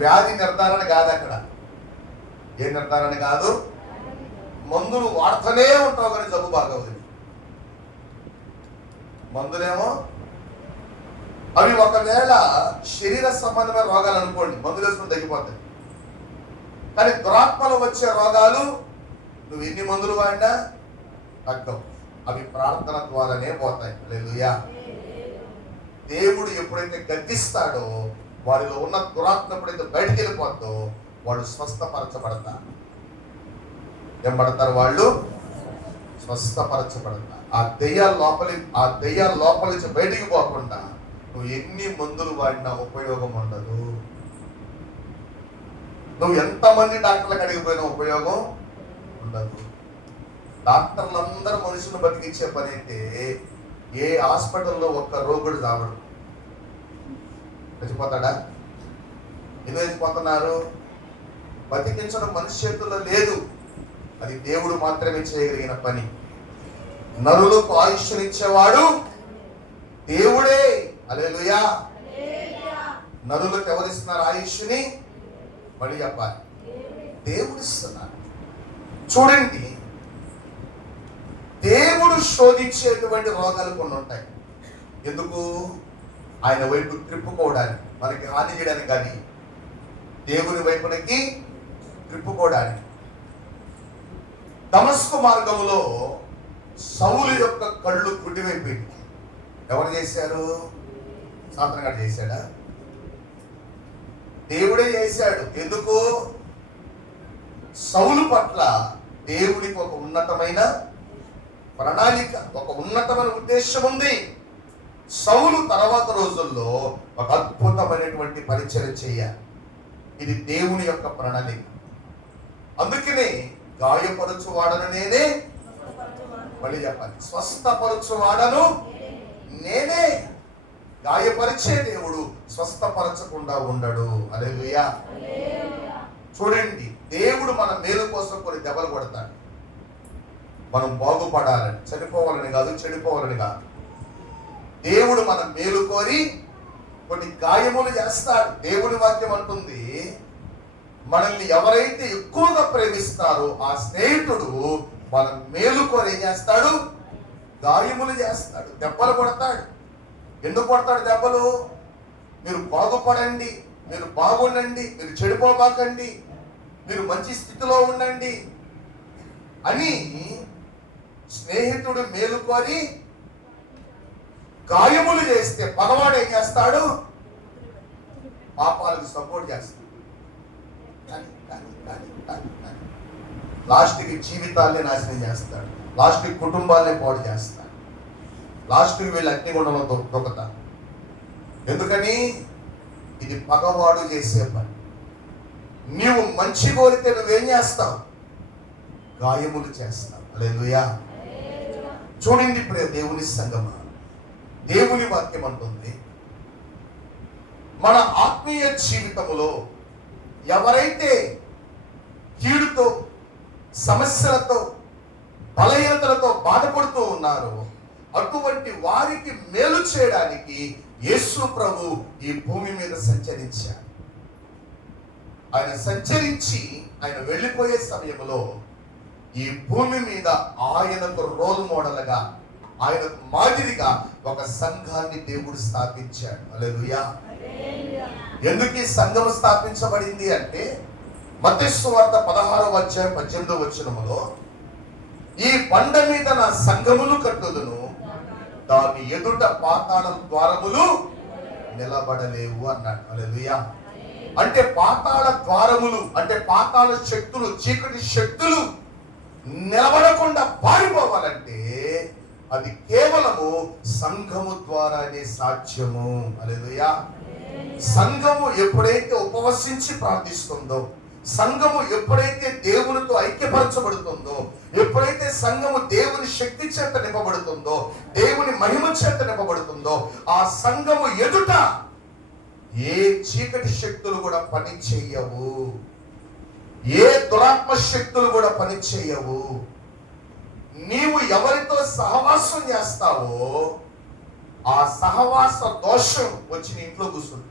వ్యాధి నిర్ధారణ కాదు అక్కడ. ఏ నిర్ధారణ కాదు? మందులు వాడుతూనే ఉంటావు కానీ జబ్బు బాగా అవుతుంది. మందులేమో అవి ఒకవేళ శరీర సంబంధమైన రోగాలు అనుకోండి, మందులు వేసుకుని తగ్గిపోతాయి. కానీ దురాత్మలు వచ్చే రోగాలు నువ్వు ఎన్ని మందులు వాడినా తగ్గవు. అవి ప్రార్థన ద్వారానే పోతాయి. హల్లెలూయా. దేవుడు ఎప్పుడైతే గద్దిస్తాడో, వారిలో ఉన్న దురాత్మ ఎప్పుడైతే బయటికి వెళ్ళిపోతుందో వాళ్ళు స్వస్థపరచబడతారు. ఏం పడతారు? వాళ్ళు స్వస్థపరచబడతారు. ఆ దెయ్యాల లోపలి నుంచి బయటికి పోకుండా నువ్వు ఎన్ని మందులు వాడినా ఉపయోగం ఉండదు. నువ్వు ఎంతమంది డాక్టర్లకు అడిగిపోయినా ఉపయోగం ఉండదు. డాక్టర్లందరూ మనుషులను బతికించే పని అయితే ఏ హాస్పిటల్లో ఒక్క రోగుడు చావడు. చచ్చిపోతాడా? ఎందుకు చచ్చిపోతున్నారు? బతికించడం మనిషి చేతుల్లో లేదు, అది దేవుడు మాత్రమే చేయగలిగిన పని. నరులకు ఆయుష్నిచ్చేవాడు దేవుడే. హల్లెలూయా. నరులకు ఎవరిస్తున్నారు ఆయుష్ని? మళ్ళీ చెప్పాలి, దేవుడు ఇస్తున్నారు. చూడండి, దేవుడు శోధించేటువంటి రోగాలు కొన్ని ఉంటాయి. ఎందుకు? ఆయన వైపు త్రిప్పుకోవడానికి, మనకి హాని చేయడానికి కానీ దేవుని వైపునకి త్రిప్పుకోవడానికి. దమస్కు మార్గంలో సౌలు యొక్క కళ్ళు గుడ్డివైపోయింది. ఎవరు చేశారు? సాతానుగాడు చేశాడా? దేవుడే చేశాడు. ఎందుకు? సౌలు పట్ల దేవుడికి ఒక ఉన్నతమైన ప్రణాళిక, ఒక ఉన్నతమైన ఉద్దేశం ఉంది. సౌలు తర్వాత రోజుల్లో ఒక అద్భుతమైనటువంటి పరిచయం చేయాలి. ఇది దేవుని యొక్క ప్రణాళిక. అందుకనే గాయపరచువాడను నేనే, మళ్ళీ చెప్పాలి, స్వస్థపరచువాడను నేనే. గాయపరిచే దేవుడు స్వస్థపరచకుండా ఉండడు. హల్లెలూయా. చూడండి, దేవుడు మన మేలు కోసం కొన్ని దెబ్బలు కొడతాడు. మనం బాగుపడాలని, చనిపోవాలని కాదు, చెడిపోవాలని కాదు. దేవుడు మన మేలు కోరి కొన్ని గాయములు చేస్తాడు. దేవుని వాక్యం అంటుంది, మనల్ని ఎవరైతే ఎక్కువగా ప్రేమిస్తారో ఆ స్నేహితుడు మన మేలు కోరి ఏం చేస్తాడు? గాయములు చేస్తాడు, దెబ్బలు కొడతాడు. ఎందుకు కొడతాడు దెబ్బలు? మీరు బాగుపడండి, మీరు బాగుండండి, మీరు చెడిపోబాకండి, మీరు మంచి స్థితిలో ఉండండి అని స్నేహితుడు మేలు కోరి గాయములు చేస్తే పగవాడు ఏం చేస్తాడు? పాపాలకు సపోర్ట్ చేస్తాడు. లాస్ట్కి జీవితాల్ని నాశనం చేస్తాడు, లాస్ట్కి కుటుంబాల్ని పాడు చేస్తాడు, లాస్ట్కి వీళ్ళు అగ్నిగుండంలో దొక్కుతారు. ఎందుకని? ఇది పగవాడు చేసే పని. నీవు మంచి కోరితే నువ్వేం చేస్తావు? గాయములు చేస్తావు. హల్లెలూయా. చూడండి ప్రియ దేవుని సంగమా, దేవుని వాక్యం అంటుంది, మన ఆత్మీయ జీవితంలో ఎవరైతే కీడుతో సమస్యలతో, బలహీనతలతో బాధపడుతూ ఉన్నారో అటువంటి వారికి మేలు చేయడానికి యేసు ప్రభు ఈ భూమి మీద సంచరించారు. ఆయన సంచరించి ఆయన వెళ్ళిపోయే సమయంలో ఈ భూమి మీద ఆయనకు రోల్ మోడల్గా, ఆయనకు మాదిరిగా ఒక సంఘాన్ని దేవుడు స్థాపించాడు. హల్లెలూయా. ఎందుకు ఈ సంఘం స్థాపించబడింది అంటే మత్తయి సువార్త 16వ అధ్యాయం 18వ వచనములో ఈ బండ మీద నా సంఘమును కట్టుదును, దాని ఎదుట పాతాళ ద్వారములు నిలబడలేవు అన్నాడు. హల్లెలూయా. అంటే పాతాళ ద్వారములు అంటే పాతాళ శక్తులు, చీకటి శక్తులు నిలబడకుండా పారిపోవాలంటే అది కేవలము సంఘము ద్వారానే సాధ్యము. హల్లెలూయా. సంఘము ఎప్పుడైతే ఉపవసించి ప్రార్థిస్తుందో, సంఘము ఎప్పుడైతే దేవునితో ఐక్యపరచబడుతుందో, ఎప్పుడైతే సంఘము దేవుని శక్తి చేత నింపబడుతుందో, దేవుని మహిమ చేత నింపబడుతుందో, ఆ సంఘము ఎదుట ఏ చీకటి శక్తులు కూడా పని చెయ్యవు, ఏ దురాత్మ శక్తులు కూడా పని చెయ్యవు. నీవు ఎవరితో సహవాసం చేస్తావో ఆ సహవాస దోషం వచ్చి నీ ఇంట్లో కూర్చుంది.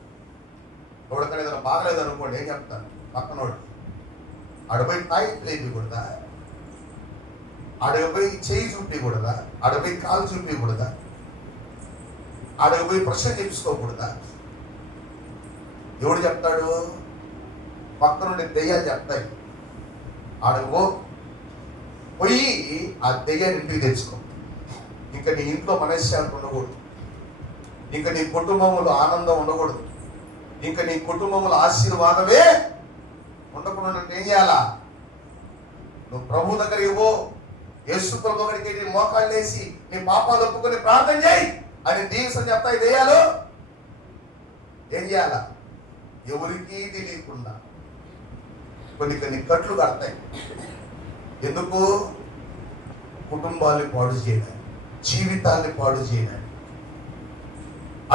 ఎవరికైనా ఏదైనా బాగలేదు అనుకోండి, ఏం చెప్తాను పక్కనోడు, ఆడపోయి తాయి లేపకూడదా, ఆడపోయి చేయి చూపించకూడదా, ఆడపోయి కాలు చూపించకూడదా, ఆడపోయి ప్రశ్న చెప్పుకోకూడదా? ఎవడు చెప్తాడు? పక్కనుండి దెయ్యాలు చెప్తాయి. ఆడగో పోయి ఆ దెయ్యాన్ని ఇంటికి తెచ్చుకో. ఇంకా నీ ఇంట్లో మనశ్శాంతి ఉండకూడదు, ఇంకా నీ కుటుంబంలో ఆనందం ఉండకూడదు, ఇంకా నీ కుటుంబంలో ఆశీర్వాదమే ఉండకుండా ఏం చేయాలా? నువ్వు ప్రభు దగ్గరికి పో, యేసు ప్రభు దగ్గరికి నీ మోకాళ్ళు వేసి నీ పాపాలు ఒప్పుకొని ప్రార్థన చేయి అని దీవిసం చెప్తాయి దెయ్యాలు. ఏం చేయాలా? ఎవరికీ తెలియకుండా కొన్ని కట్లు కడతాయి. ఎందుకు? కుటుంబాన్ని పాడు చేయడానికి, జీవితాన్ని పాడు చేయడానికి,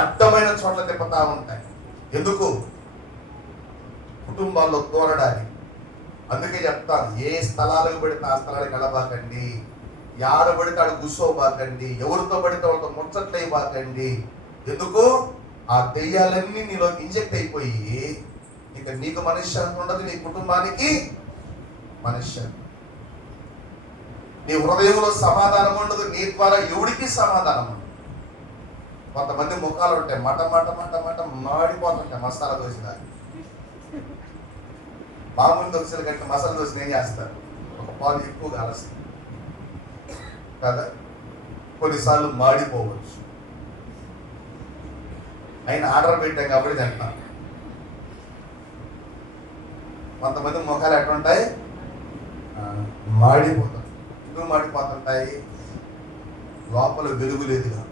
అడ్డమైన చోట్ల తిప్పుతా ఉంటాయి. ఎందుకు? కుటుంబాల్లో తోరడానికి. అందుకే చెప్తాను, ఏ స్థలాలకు పడితే ఆ స్థలానికి వెళ్ళబాకండి, ఆడబడితే ఆడ కూర్చోబాకండి, ఎవరితో పడితే వాళ్ళతో ముచ్చట్లు అయిపోకండి. ఎందుకు? ఆ దెయ్యాలన్నీ నీలో ఇంజెక్ట్ అయిపోయి ఇక నీకు మనశ్శాంతి ఉండదు, నీ కుటుంబానికి మనశ్శాంతి, నీ హృదయంలో సమాధానం ఉండదు, నీ ద్వారా ఎవడికి సమాధానం ఉండదు. కొంతమంది ముఖాలు ఉంటాయి మట మట మట మట మాడిపోతుంటాయి. మసాలా దోశ మామూలు దోశల కంటే మసాలా దోశ ఏం చేస్తారు? ఒక పాలు ఎక్కువ కాలుస్తుంది కదా, కొన్నిసార్లు మాడిపోవచ్చు. అయినా ఆర్డర్ పెట్టాం కాబట్టి తింటాం. కొంతమంది ముఖాలు ఎట్లుంటాయి? మాడిపోతాయి. ఎందుకు మాడిపోతుంటాయి? లోపల వెలుగు లేదుగా,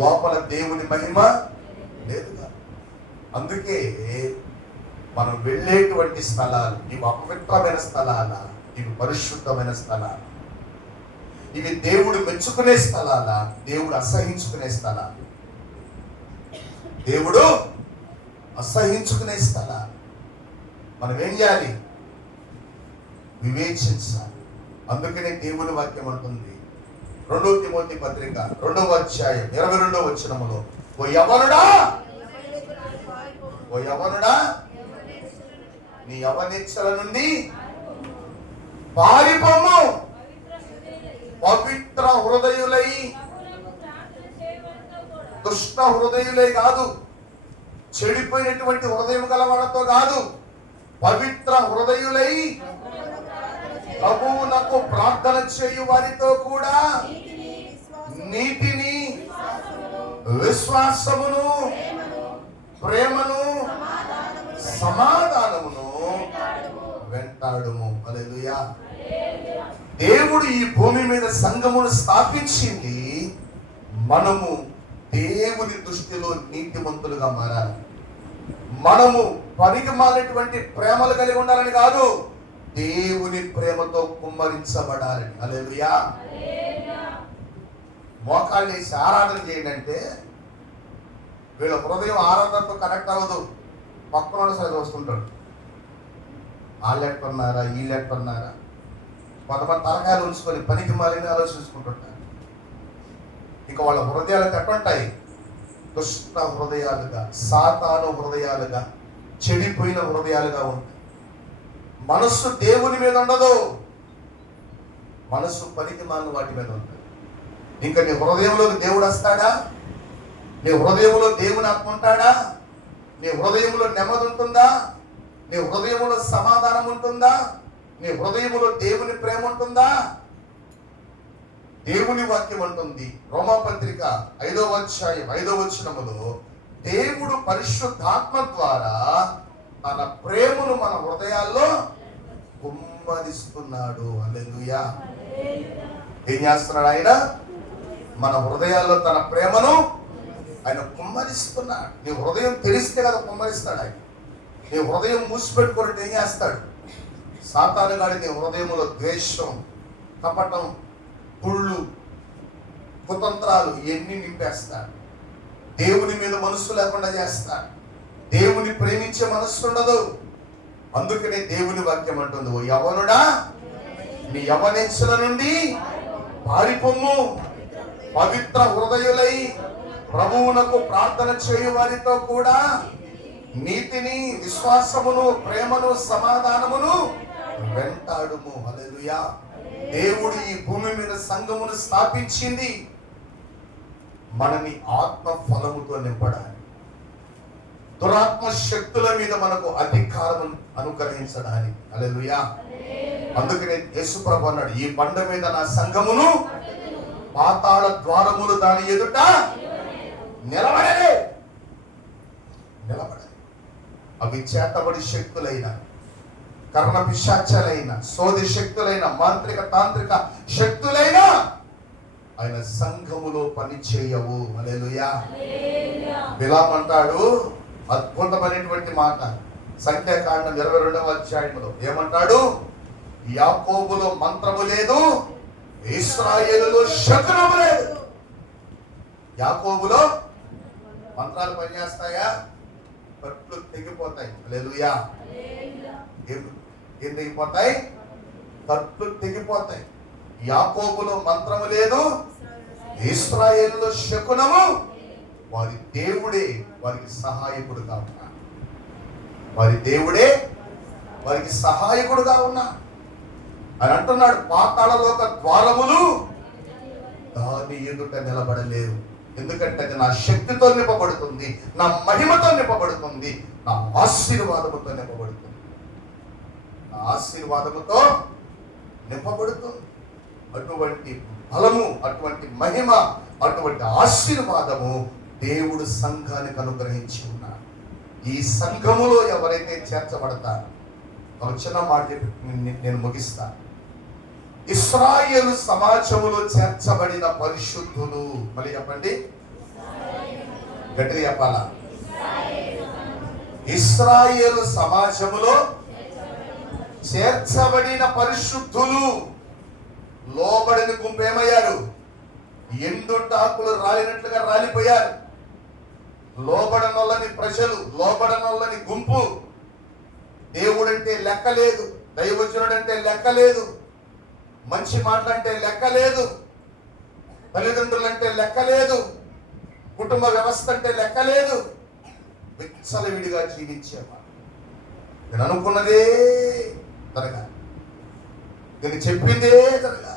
లోపల దేవుని మహిమ లేదుగా. అందుకే మనం వెళ్ళేటువంటి స్థలాలు ఇవి అపవిత్రమైన స్థలాల, ఇవి పరిశుద్ధమైన స్థలాలు, ఇవి దేవుడు మెచ్చుకునే స్థలాల, దేవుడు అసహించుకునే స్థలాలు, దేవుడు అసహించుకునే స్థలాలు. మనం ఏం చేయాలి? వివేచించాలి. అందుకనే దేవుని వాక్యం అంటుంది 2 తిమోతి పత్రిక 2వ అధ్యాయం 22వ వచనములో, ఓ యవనుడా నీ యవనిచ్చల నుండి పారిపోము, పవిత్ర హృదయులై, దుష్ట హృదయులై కాదు, చెడిపోయినటువంటి హృదయం గల వాళ్ళతో కాదు, పవిత్ర హృదయులై ప్రభువునకు ప్రార్థన చేయు వారితో కూడా నీతిని, విశ్వాసమును, ప్రేమను, సమాధానమును వెంటాడుము. హల్లెలూయా. దేవుడు ఈ భూమి మీద సంఘమును స్థాపించింది మనము దేవుని దృష్టిలో నీతిమంతులుగా మారాలి. మనము పనికి మాలినటువంటి ప్రేమలు కలిగి ఉండాలని కాదు, దేవుని ప్రేమతో కుమ్మరించబడాలని. హల్లెలూయా. మోకాళ్ళు వేసి ఆరాధన చేయండి అంటే వీళ్ళ హృదయం ఆరాధనతో కనెక్ట్ అవ్వదు. పక్కన సరే వస్తుంటాడు, వాళ్ళు ఎట్టున్నారా, వీళ్ళు ఎట్టున్నారా, కొంతమంది తలకాయలు ఉంచుకొని పనికి మాలిన ఆలోచించుకుంటుంటారు. ఇంకా వాళ్ళ హృదయాలు ఎట్టుంటాయి? దుష్ట హృదయాలుగా, సాతాను హృదయాలుగా, చెడిపోయిన హృదయాలుగా ఉంటాయి. మనస్సు దేవుని మీద ఉండదు, మనస్సు పనికి మాలిన వాటి మీద ఉంటుంది. ఇంకా నీ హృదయంలోకి దేవుడు వస్తాడా? నీ హృదయంలో దేవుని ఆత్మ ఉంటాడా? నీ హృదయంలో నెమ్మది ఉంటుందా? నీ హృదయంలో సమాధానం ఉంటుందా? నీ హృదయంలో దేవుని ప్రేమ ఉంటుందా? దేవుని వాక్యం అంటుంది, రోమాపత్రిక 5వ అధ్యాయం 5వ వచనములో, దేవుడు పరిశుద్ధాత్మ ద్వారా తన ప్రేమను మన హృదయాల్లో కుమ్మరిస్తున్నాడు. హల్లెలూయా. ఏం చేస్తున్నాడు ఆయన? మన హృదయాల్లో తన ప్రేమను ఆయన కుమ్మరిస్తున్నాడు. నీ హృదయం తెరిస్తే కదా కుమ్మరిస్తాడు ఆయన. నీ హృదయం మూసిపెట్టుకుంటే ఏం చేస్తాడు? సాతాను గాడి నీ హృదయంలో ద్వేషం, కపటం, కుళ్ళు, కుతంత్రాలు ఇవన్నీ నింపేస్తాడు. దేవుని మీద మనస్సు లేకుండా చేస్తాడు. దేవుని ప్రేమించే మనస్సు ఉండదు. అందుకనే దేవుని వాక్యం అంటుంది, ఓ యవ్వనుడా, నీ యవ్వనేచ్ఛల నుండి పారిపొమ్ము, పవిత్ర హృదయులై ప్రభువునకు ప్రార్థన చేయు వారితో కూడా నీతిని, విశ్వాసమును, ప్రేమను, సమాధానమును వెంటాడుము. హల్లెలూయా. దేవుడు ఈ భూమి మీద సంఘమును స్థాపించింది మనని ఆత్మ ఫలముతో నింపడానికి, దురాత్మ శక్తుల మీద మనకు అధికారం అనుగ్రహించడానికి. హల్లెలూయా. అందుకనే యేసుప్రభు అన్నాడు, ఈ బండ మీద నా సంఘమును, పాతాళ ద్వారములు దాని ఎదుట నిలబడలే. అవి చేతబడి శక్తులైన, కర్ణ పిశాచాలైన, సోది శక్తులైన, మాంత్రిక తాంత్రిక శక్తులైన ఆయన సంఘములో పని చేయవు. హల్లెలూయా. బిలాము అంటాడు అద్భుతమైనటువంటి మాట, సంఖ్యాకాండం 22వ అధ్యాయంలో ఏమంటాడు? యాకోబులో మంత్రము లేదు, ఇశ్రాయేలులో శకునము లేదు. యాకోబులో మంత్రాలు పనిచేస్తాయా? కట్లు తెగిపోతాయి. హల్లెలూయా. ఏం తెగిపోతాయి? కట్లు తెగిపోతాయి. యాకోబులో మంత్రము లేదు, ఇశ్రాయేలులో శకునము. వారి దేవుడే వారికి సహాయకుడుగా ఉన్నాడు. వారి దేవుడే వారికి సహాయకుడుగా ఉన్నాడు అని అంటున్నాడు. పాతాళలోక ద్వారములు దాని ఎదుట నిలబడలేవు. ఎందుకంటే అది నా శక్తితో నింపబడుతుంది, నా మహిమతో నింపబడుతుంది, నా ఆశీర్వాదముతో నింపబడుతుంది, నా ఆశీర్వాదముతో నింపబడుతుంది. అటువంటి బలము, అటువంటి మహిమ, అటువంటి ఆశీర్వాదము దేవుడు సంఘానికి అనుగ్రహించి ఉన్నాడు. ఈ సంఘములో ఎవరైతే చేర్చబడతారో, ఒక చిన్న మాట చెప్పి నేను ముగిస్తాను. ఇశ్రాయేలు సమాజములో చేర్చబడిన పరిశుద్ధులు. మళ్ళీ చెప్పండి, గట్టిగా చెప్పాలా? ఇశ్రాయేలు సమాజములో చేర్చబడిన పరిశుద్ధులు. లోబడిన గుంపు ఏమయ్యారు? ఎండుటాకులు రాలినట్లుగా రాలిపోయారు. లోబడనొల్లని ప్రజలు, లోబడనొల్లని గుంపు. దేవుడంటే లెక్కలేదు, దైవజనుడంటే లెక్కలేదు, మంచి మాటలంటే లెక్కలేదు, తల్లిదండ్రులంటే లెక్కలేదు, కుటుంబ వ్యవస్థ అంటే లెక్కలేదు. విచ్చలవిడిగా జీవించేవారు. నేను అనుకున్నదే త్వరగా, నేను చెప్పిందే త్వరగా.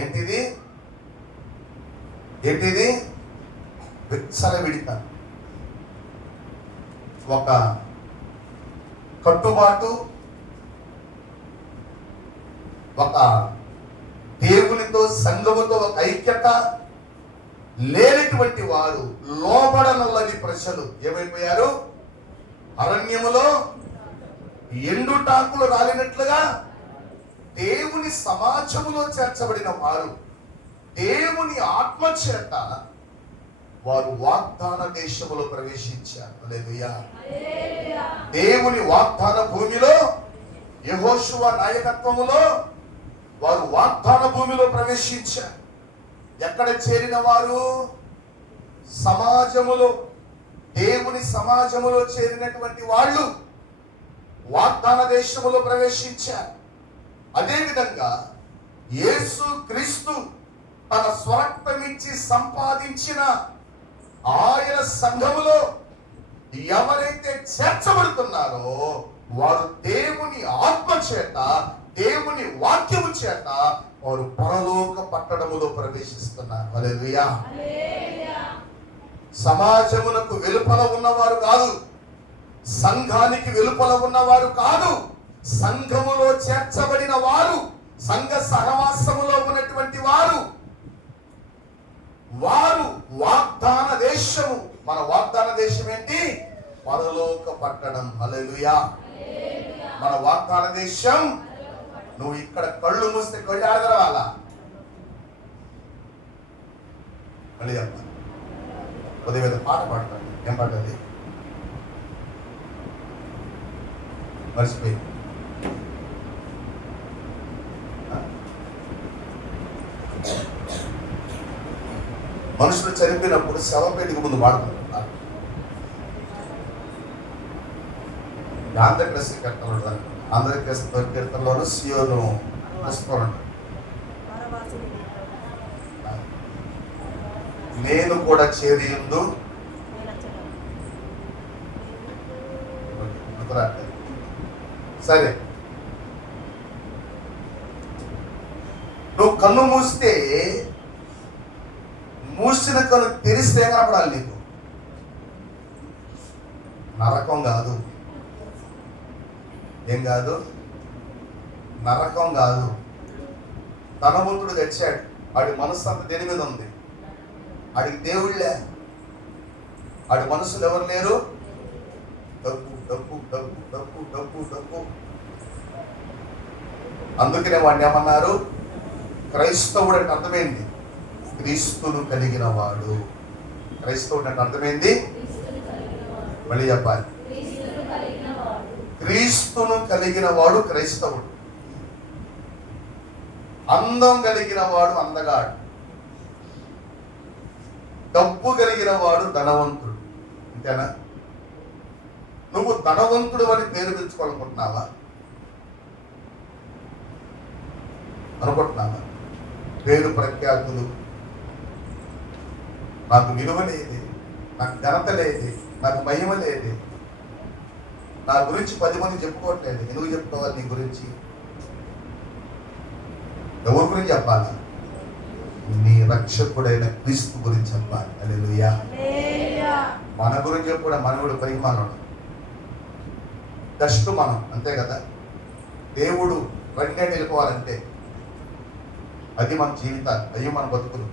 ఏంటిది? విచ్చలవిడిత. ఒక కట్టుబాటు, ఒక దేవునితో సంఘముతో ఒక ఐక్యత లేనటువంటి వారు, లోబడనల్లని ప్రజలు ఏమైపోయారు? అరణ్యములో ఎండుటాకులు రాలినట్లుగా దేవుని సమాజములో చేర్చబడిన వారు, దేవుని ఆత్మ చేత వారు వాగ్దాన దేశములో ప్రవేశించారు. హల్లెలూయా. దేవుని వాగ్దాన భూమిలో యెహోషువ నాయకత్వములో వారు వాగ్దాన భూమిలో ప్రవేశించారు. ఎక్కడ చేరిన వారు? సమాజములో, దేవుని సమాజములో చేరినటువంటి వాళ్ళు వాగ్దాన దేశములో ప్రవేశించారు. అదేవిధంగా యేసు క్రీస్తు తన స్వరక్తమిచ్చి సంపాదించిన ఆయన సంఘములో ఎవరైతే చేర్చబడుతున్నారో వారు దేవుని ఆత్మ చేత, దేవుని వాక్యము చేత వారు పరలోక పట్టణములో ప్రవేశిస్తున్నారు. హల్లెలూయా. సమాజమునకు వెలుపల ఉన్నవారు కాదు, సంఘానికి వెలుపల ఉన్నవారు కాదు, సంఘములో చేర్చబడిన వారు, సంఘ సహవాసములో ఉన్నటువంటి వారు వాగ్దాన దేశము. మన వాగ్దాన దేశం ఏంటి? పరలోక పట్టణం. హల్లెలూయా. మన వాగ్దాన దేశం. నువ్వు ఇక్కడ కళ్ళు మూస్తే కళ్ళు ఆడగలవాలా? మళ్ళీ చెప్తాను. ఉదయం పాట పాడతాను. ఏం పాట అది? మర్చిపోయి మనుషులు చనిపోయినప్పుడు శవపేటికి ముందు పాడుకుంటున్నారు. ఆంధ్రప్రదేశ్ కీర్తనలు, ఆంధ్రప్రదేశ్ కీర్తనలోను సియోను పుష్పం. నేను కూడా చేరియుందు. సరే, నువ్వు కన్ను మూస్తే, మూసిన కన్ను తెరిస్తే కనపడాలి నీకు. నరకం కాదు, ఏం కాదు, నరకం కాదు. ధనవంతుడు తెచ్చాడు, వాడి మనస్సు అంతా దేని మీద ఉంది? వాడికి దేవుళ్ళే, వాడి మనసులు ఎవరు లేరు? డబ్బు డబ్బు డబ్బు డబ్బు డబ్బు డబ్బు. అందుకనే వాడిని ఏమన్నారు? క్రైస్తవుడు అంటే అర్థమైంది క్రీస్తును కలిగిన వాడు. క్రైస్తవుడు అంటే అర్థమైంది, మళ్ళీ చెప్పాలి, క్రీస్తును కలిగిన వాడు క్రైస్తవుడు. అందం కలిగిన వాడు అందగాడు, డబ్బు కలిగిన వాడు ధనవంతుడు. అంతేనా? నువ్వు ధనవంతుడు అని పేరు తెచ్చుకోవాలనుకుంటున్నావా? అనుకుంటున్నావా? పేరు ప్రఖ్యాతులు, నాకు విలువ లేదు, నాకు ఘనత లేదు, నాకు మహిమ లేదు, నా గురించి 10 మంది చెప్పుకోవట్లేదు. ఎందుకు చెప్పుకోవాలి నీ గురించి? ఎవరి గురించి చెప్పాలా? నీ రక్షకుడైన క్రీస్తు గురించి చెప్పాలి. హల్లెలూయా. మన గురించి కూడా మనవుడు పరిమాణం కష్టం మనం, అంతే కదా. దేవుడు వెంటనే నిలుకోవాలంటే అది మన జీవితాలు, అయ్యి మన బతుకులు.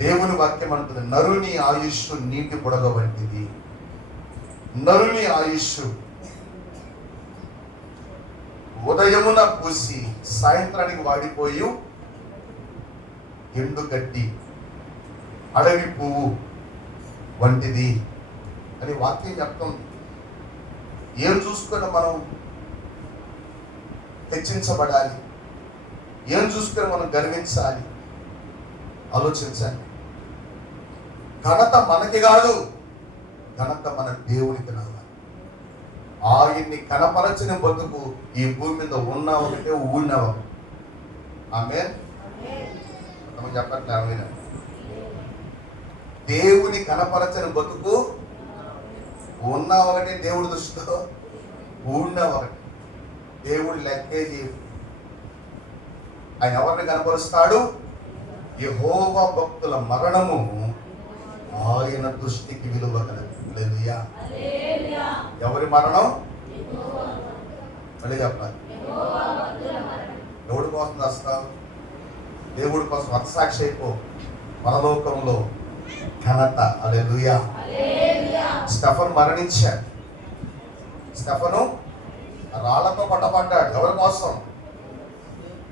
దేవుని వాక్యం అంటుంది, నరుని ఆయుష్ నీటి బుడగ వంటిది. నరుని ఆయుష్ ఉదయమున పూసి సాయంత్రానికి వాడిపోయి ఎండుగడ్డి, అడవి పువ్వు వంటిది అని వాక్యం చెప్తుంది. ఏం చూసుకొని మనం హెచ్చించబడాలి? ఏం చూసుకొని మనం గర్వించాలి? ఆలోచించాలి. ఘనత మనకి కాదు, ఘనత మన దేవునికి రావాలి. ఆయన్ని కనపరచిన బతుకు ఈ భూమి మీద ఉన్నా ఒకటే, ఊళ్ళో ఒకటి. ఆమేన్. చెప్పట్లే ఆమె. దేవుని కనపరచని బతుకు ఉన్నా ఒకటే, దేవుడి దృష్టిలో ఊళ్ళో ఒకటి. దేవుడు లెక్కేజీ. ఆయన ఎవరిని కనపరుస్తాడు? యెహోవా భక్తుల మరణము ఆయన దృష్టికి విలువ కలదు. హల్లెలూయా. ఎవరి మరణం? మళ్ళీ చెప్పాలి. ఎవడి కోసం వస్తావు? దేవుడి కోసం హతసాక్షి అయిపో. పరలోకంలో ఘనత. హల్లెలూయా. స్టెఫను మరణించాడు. స్టెఫను రాళ్లతో పట్టబడ్డాడు. ఎవరి కోసం?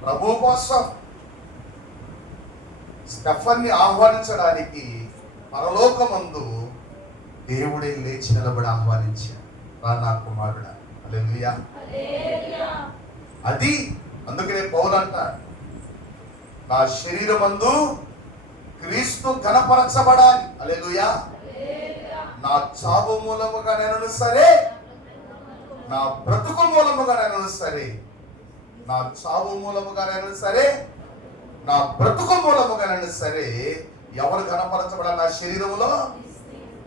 ప్రభువు కోసం. స్టెఫన్ని ఆహ్వానించడానికి పరలోకమందు దేవుడే లేచి నిలబడి ఆహ్వానించాడు, రా నా కుమారుడా. హల్లెలూయా. అది అందుకనే పౌలు అంటాడు, నా శరీరమందు క్రీస్తు ఘనపరచబడాలి. హల్లెలూయా. నా చావు మూలముగా నేను సరే, నా బ్రతుకు మూలముగా నేను సరే, నా చావు మూలముగానైనా సరే, నా బ్రతుకు మూలముగానైనా సరే ఎవరు కనపరచబడాలి? నా శరీరంలో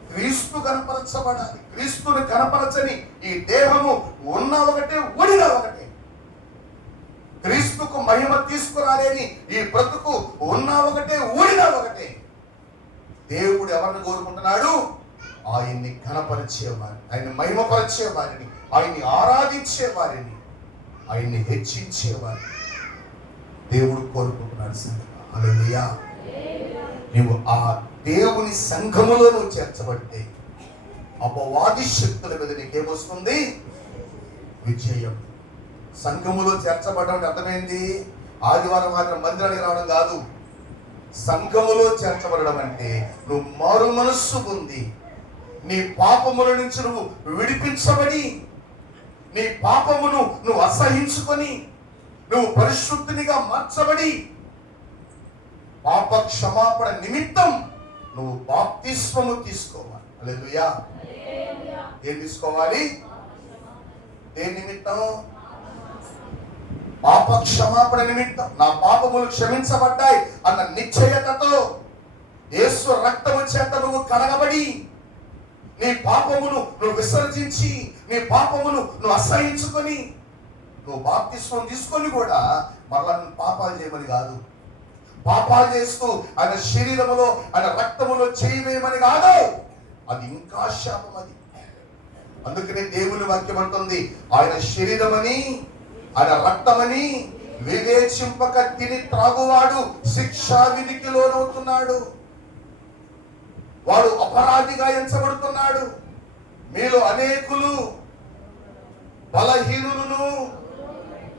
క్రీస్తు కనపరచబడాలి. క్రీస్తుని కనపరచని ఈ దేహము ఉన్న ఒకటే, ఊడిన ఒకటే. క్రీస్తుకు మహిమ తీసుకురాలేని ఈ బ్రతుకు ఉన్న ఒకటే, ఊడిన ఒకటే. దేవుడు ఎవరిని కోరుకుంటున్నాడు? ఆయన్ని కనపరిచేవారిని, ఆయన్ని మహిమపరిచేవారిని, ఆయన్ని ఆరాధించేవారిని, ఆయన్ని హెచ్చించేవారిని దేవుడు కోరుకుంటున్నాడు. హల్లెలూయా. నువ్వు ఆ దేవుని సంఘములో నువ్వు చేర్చబడితే అపవాది శక్తుల మీద నీకేమొస్తుంది? విజయం. సంఘములో చేర్చబడడం అర్థమైంది ఆదివారం మాత్రం మందిరానికి రావడం కాదు. సంఘములో చేర్చబడడం అంటే నువ్వు మారు మనస్సు పొంది, నీ పాపముల నుంచి నువ్వు విడిపించబడి, నీ పాపమును నువ్వు అసహించుకొని, నువ్వు పరిశుద్ధినిగా మార్చబడి, పాప క్షమాపణ నిమిత్తం నువ్వు బాప్తిస్మము తీసుకోవాలి. హల్లెలూయా. ఏం తీసుకోవాలి? దేని నిమిత్తం? పాప క్షమాపణ నిమిత్తం. నా పాపములు క్షమించబడ్డాయి అన్న నిశ్చయతతో యేసు రక్తము చేత నువ్వు కడగబడి, నీ పాపమును నువ్వు విసర్జించి, నీ పాపమును నువ్వు అసహించుకొని, నువ్వు బాప్తిస్మం తీసుకొని కూడా మరలా పాపాలు చేయమని కాదు, పాపాలు చేస్తూ ఆయన శరీరములో ఆయన రక్తములో చేయమని కాదు. అది ఇంకా శాపం. అది అందుకనే దేవుని వాక్యం అంటుంది, ఆయన శరీరమని ఆయన రక్తమని వివేచింపక తిని త్రాగువాడు శిక్షా విధికి లోనవుతున్నాడు. వాడు అపరాధిగా ఎంచబడుతున్నాడు. మీలో అనేకులు బలహీనులను,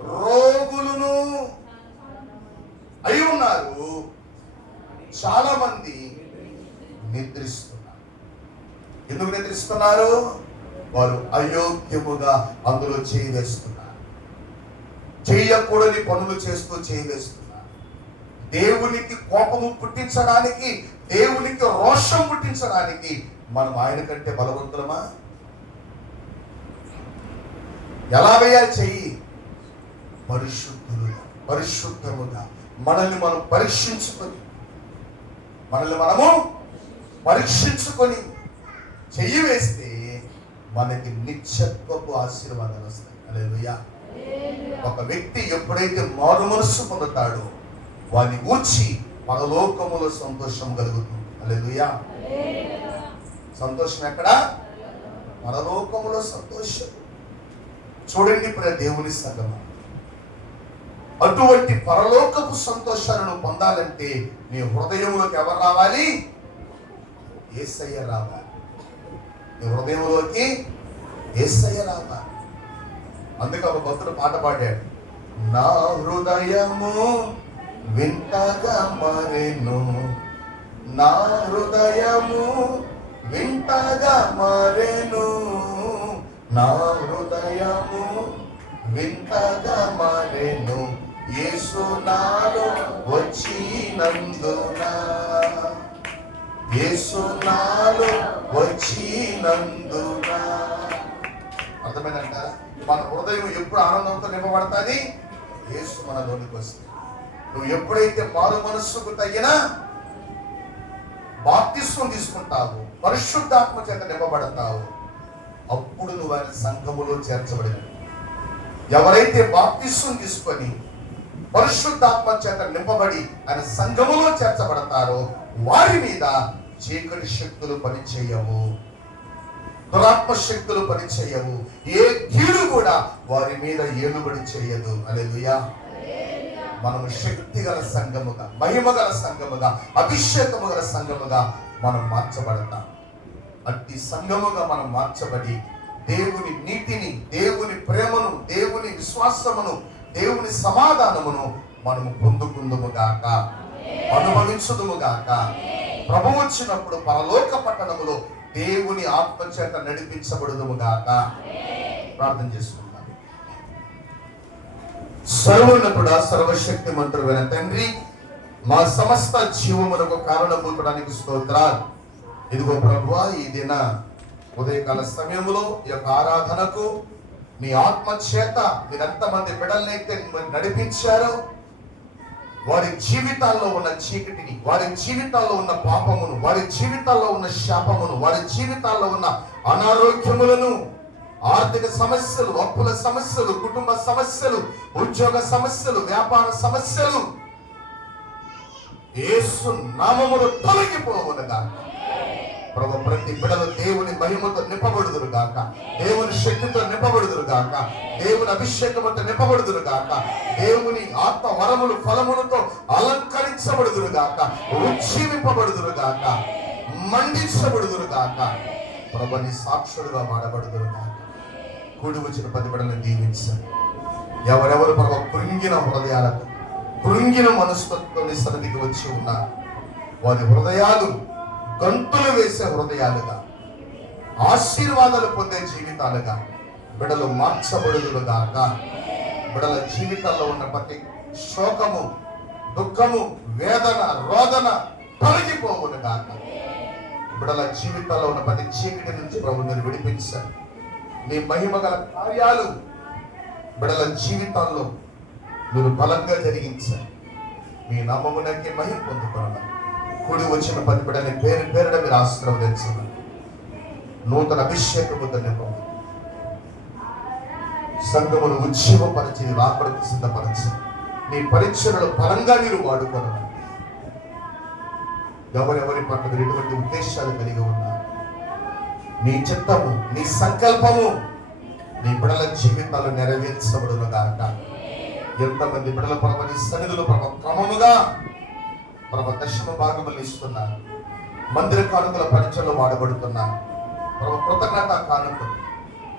రోగులను అయి ఉన్నారు. చాలా మంది నిద్రిస్తున్నారు. ఎందుకు నిద్రిస్తున్నారు? వారు అయోగ్యముగా అందులో చేయి వేస్తున్నారు. చేయకూడని పనులు చేస్తూ చేయి వేస్తున్నారు. దేవునికి కోపము పుట్టించడానికి, దేవునికి రోషం పుట్టించడానికి మనం ఆయన కంటే బలవంతులమా? ఎలా వేయాలి చెయ్యి? పరిశుద్ధముగా మనల్ని మనం పరీక్షించుకొని చెయ్యి వేస్తే మనకి నిత్యత్వపు ఆశీర్వాదాలు వస్తాయి. హల్లెలూయా. ఒక వ్యక్తి ఎప్పుడైతే మారు మనస్సు పొందుతాడో వాని గూర్చి పరలోకములో సంతోషం కలుగుతుంది. హల్లెలూయా. సంతోషం ఎక్కడ? పరలోకములో సంతోషం. చూడండి ప్రియ దేవుని సంగమా, అటువంటి పరలోకపు సంతోషాలను పొందాలంటే నీ హృదయంలోకి ఎవరు రావాలి? యేసయ్య రావాలి. నీ హృదయంలోకి యేసయ్య రావాలి. అందుకే ఒక భక్తుడు పాట పాడాడు, నా హృదయము వింతగా మారెను, నా హృదయము వింతగా మారెను, నా హృదయము వింతగా మారెను, యేసు నాలో వచ్చినందున, యేసు నాలో వచ్చినందున. అర్థమైందంట? మన హృదయం ఎప్పుడు ఆనందంతో నింపబడతాది? యేసు మనలోనికి వస్తే. నువ్వు ఎప్పుడైతే మారు మనస్సుకు తగిన బాప్తిస్మం తీసుకుంటావు, పరిశుద్ధాత్మ చేత నింపబడతావు, అప్పుడు నువ్వు ఆయన సంఘములో చేర్చబడిన. ఎవరైతే బాప్తిస్మం తీసుకొని పరిశుద్ధాత్మ చేత నింపబడి ఆయన సంఘములో చేర్చబడతారో వారి మీద చీకటి శక్తులు పనిచేయవు, దురాత్మ శక్తులు పనిచేయవు, ఏ కీడు కూడా వారి మీద ఏలుబడి చేయదు. హల్లెలూయా. మనము శక్తి గల సంఘముగా, మహిమ గల సంఘముగా, అభిషేకము గల సంఘముగా మనం మార్చబడతాం. అట్టి సంఘముగా మనం మార్చబడి దేవుని నీతిని, దేవుని ప్రేమను, దేవుని విశ్వాసమును, దేవుని సమాధానమును మనము పొందుకుందుముగాక, అనుభవించుదుముగాక. ప్రభువు వచ్చినప్పుడు పరలోక పట్టణములో దేవుని ఆత్మచేత నడిపించబడుదుముగాక. ప్రార్థన చేసుకుందాం. సర్వోన్నతుడా, సర్వశక్తి మంత్రుడైన తండ్రి, మా సమస్త జీవమునకు కారణభూతుడానికి స్తోత్రాలు. ఇదిగో ప్రభువా, ఈ దిన ఉదయకాల సమయంలో ఈ యొక్క ఆరాధనకు నీ ఆత్మ చేత మీరెంతమంది బిడ్డలనైతే నడిపించారో వారి జీవితాల్లో ఉన్న చీకటిని, వారి జీవితాల్లో ఉన్న పాపమును, వారి జీవితాల్లో ఉన్న శాపమును, వారి జీవితాల్లో ఉన్న అనారోగ్యములను, ఆర్థిక సమస్యలు, అప్పుల సమస్యలు, కుటుంబ సమస్యలు, ఉద్యోగ సమస్యలు, వ్యాపార సమస్యలు యేసు నామములో తొలగిపోవునుగా. ప్రభు ప్రతి బిడ్డలు దేవుని మహిమతో నింపబడుదురు గాక, దేవుని శక్తితో నింపబడుదురు గాక, దేవుని అభిషేకముతో నింపబడుదురు గాక, దేవుని ఆత్మ వరములు ఫలములతో అలంకరించబడుదురు గాక, ఉజ్జీవింపబడుదురు గాక, మండించబడుదురు గాక. ప్రభుని సాక్షులుగా వాడబడుదురు గాక. కూడి వచ్చిన 10 బిడ్డలను దీవించండి. ఎవరెవరు ప్రభు కృంగిన హృదయాలకు, కృంగిన మనసుతో సన్నిధికి వచ్చి ఉన్నారు, వారి హృదయాలు గంతులు వేసే హృదయాలుగా, ఆశీర్వాదాలు పొందే జీవితాలుగా బిడ్డలు మార్చబడుదురుగాక. బిడ్డల జీవితాల్లో ఉన్న ప్రతి శోకము, దుఃఖము, వేదన, రోదన తొలగిపోవునుగాక. బిడ్డల జీవితాల్లో ఉన్న ప్రతి చీకటి నుంచి ప్రభు మీరు విడిపించారు. నీ మహిమ గల కార్యాలు బిడ్డల జీవితాల్లో మీరు బలంగా జరిగించారు. మీ నామమునకే మహిమ పొందుకున్నారు. కూడి వచ్చిన 10 బిడ్డని పేరు పేరున మీరు ఆశీర్వదించారు. నూతన అభిషేకముతో నింపండి. సంఘమును ఉజ్జీవపరిచి రాకడకు సిద్ధపరచి నీ పరీక్షలలో బలంగా మీరు వాడుకోవాలి. ఎవరెవరి పట్ల ఎటువంటి ఉద్దేశాలు కలిగి ఉన్నారు, నీ చిత్తము, నీ సంకల్పము నీ బిడ్డల జీవితాలు నెరవేర్చబడును గాక. ఎంతమంది బిడ్డల ప్రభు నీ సన్నిధులు ప్రభు క్రమముగా ప్రభు దశమ భాగములు ఇస్తున్నారు, మందిర కానుకల పరీక్షలు వాడబడుతున్నారు. ప్రభు కృతజ్ఞత కానుకలు,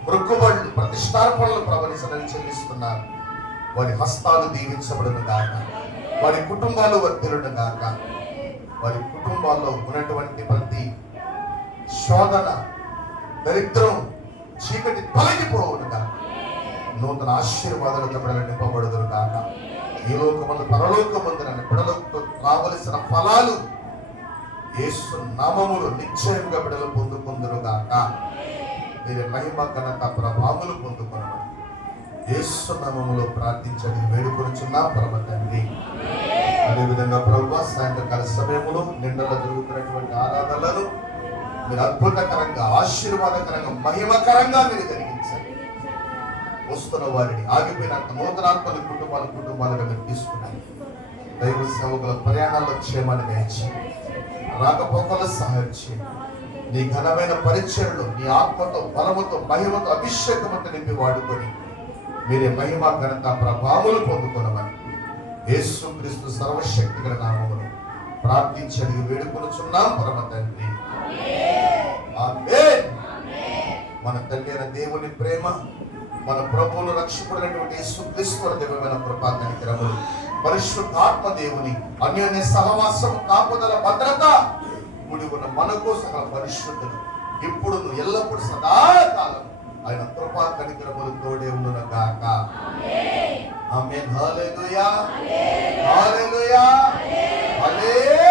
మృక్కుబడులు, ప్రతిష్టార్పణలు ప్రభుని సన్నిధిని చెల్లిస్తున్నారు. వారి హస్తాలు దీవించబడును గాక, వారి కుటుంబాలు వర్ధిల్లును గాక. వారి కుటుంబాల్లో ఉన్నటువంటి ప్రతి శోధన, దరిద్రం, చీకటి తొలగిపోవును గాక. నూతన ఆశీర్వాదాలతో బిడ్డలు నింపబడుదురు గాక. ఈ లోకమందు పరలోకమందున బిడ్డలకు రావలసిన ఫలాలు యేసు నామములో నిశ్చయంగా బిడ్డలు పొందుకుందురు గాక. మీరు మహిమ ఘనత ప్రభావములు పొందుకున్నాడు. యేసు నామములో ప్రార్థించండి, వేడుకొనుచున్నాం పరమ తండ్రి. అదేవిధంగా ప్రభువా, సాయంత్రకాల సమయంలో నిండలో జరుగుతున్నటువంటి ఆరాధనలను మీరు అద్భుతకరంగా, ఆశీర్వాదకరంగా, మహిమకరంగా మీరు జరిగించండి. వస్తున్న వారిని, ఆగిపోయిన నూతనాత్మల కుటుంబాలుగా మీరు తీసుకున్నారు. దైవ సేవకుల ప్రయాణాల్లో క్షేమాన్ని దయచేయండి, రాకపోకలు సహాయం చేయండి. నీ ఘనమైన పరిచయలు నీ ఆత్మతో, బలముతో, మహిమతో, అభిషేకముతో నింపి వాడుకొని మీరే మహిమ ఘనత ప్రభావములు పొందుకొనమని యేసుక్రీస్తు సర్వశక్తి గల నామములో ప్రార్థించి అడిగి వేడుకొనుచున్నాం పరమ తండ్రి. ఆమేన్. మన తండ్రి అయిన దేవుని ప్రేమ, మన ప్రభువును రక్షకుడైనటువంటి యేసుక్రీస్తు దివ్యమైన కృపా కనికరములు, పరిశుద్ధాత్మ దేవుని అన్యోన్య సహవాసం, కాపుదల, భద్రత కూడి ఉన్న మనకు సకల పరిశుద్ధులు ఇప్పుడు ఎల్లప్పుడు సదాకాలం ఆయన కృపా కనికరములు తోడే ఉండును గాక. ఆమేన్. హల్లెలూయా, హల్లెలూయా, హల్లెలూయా.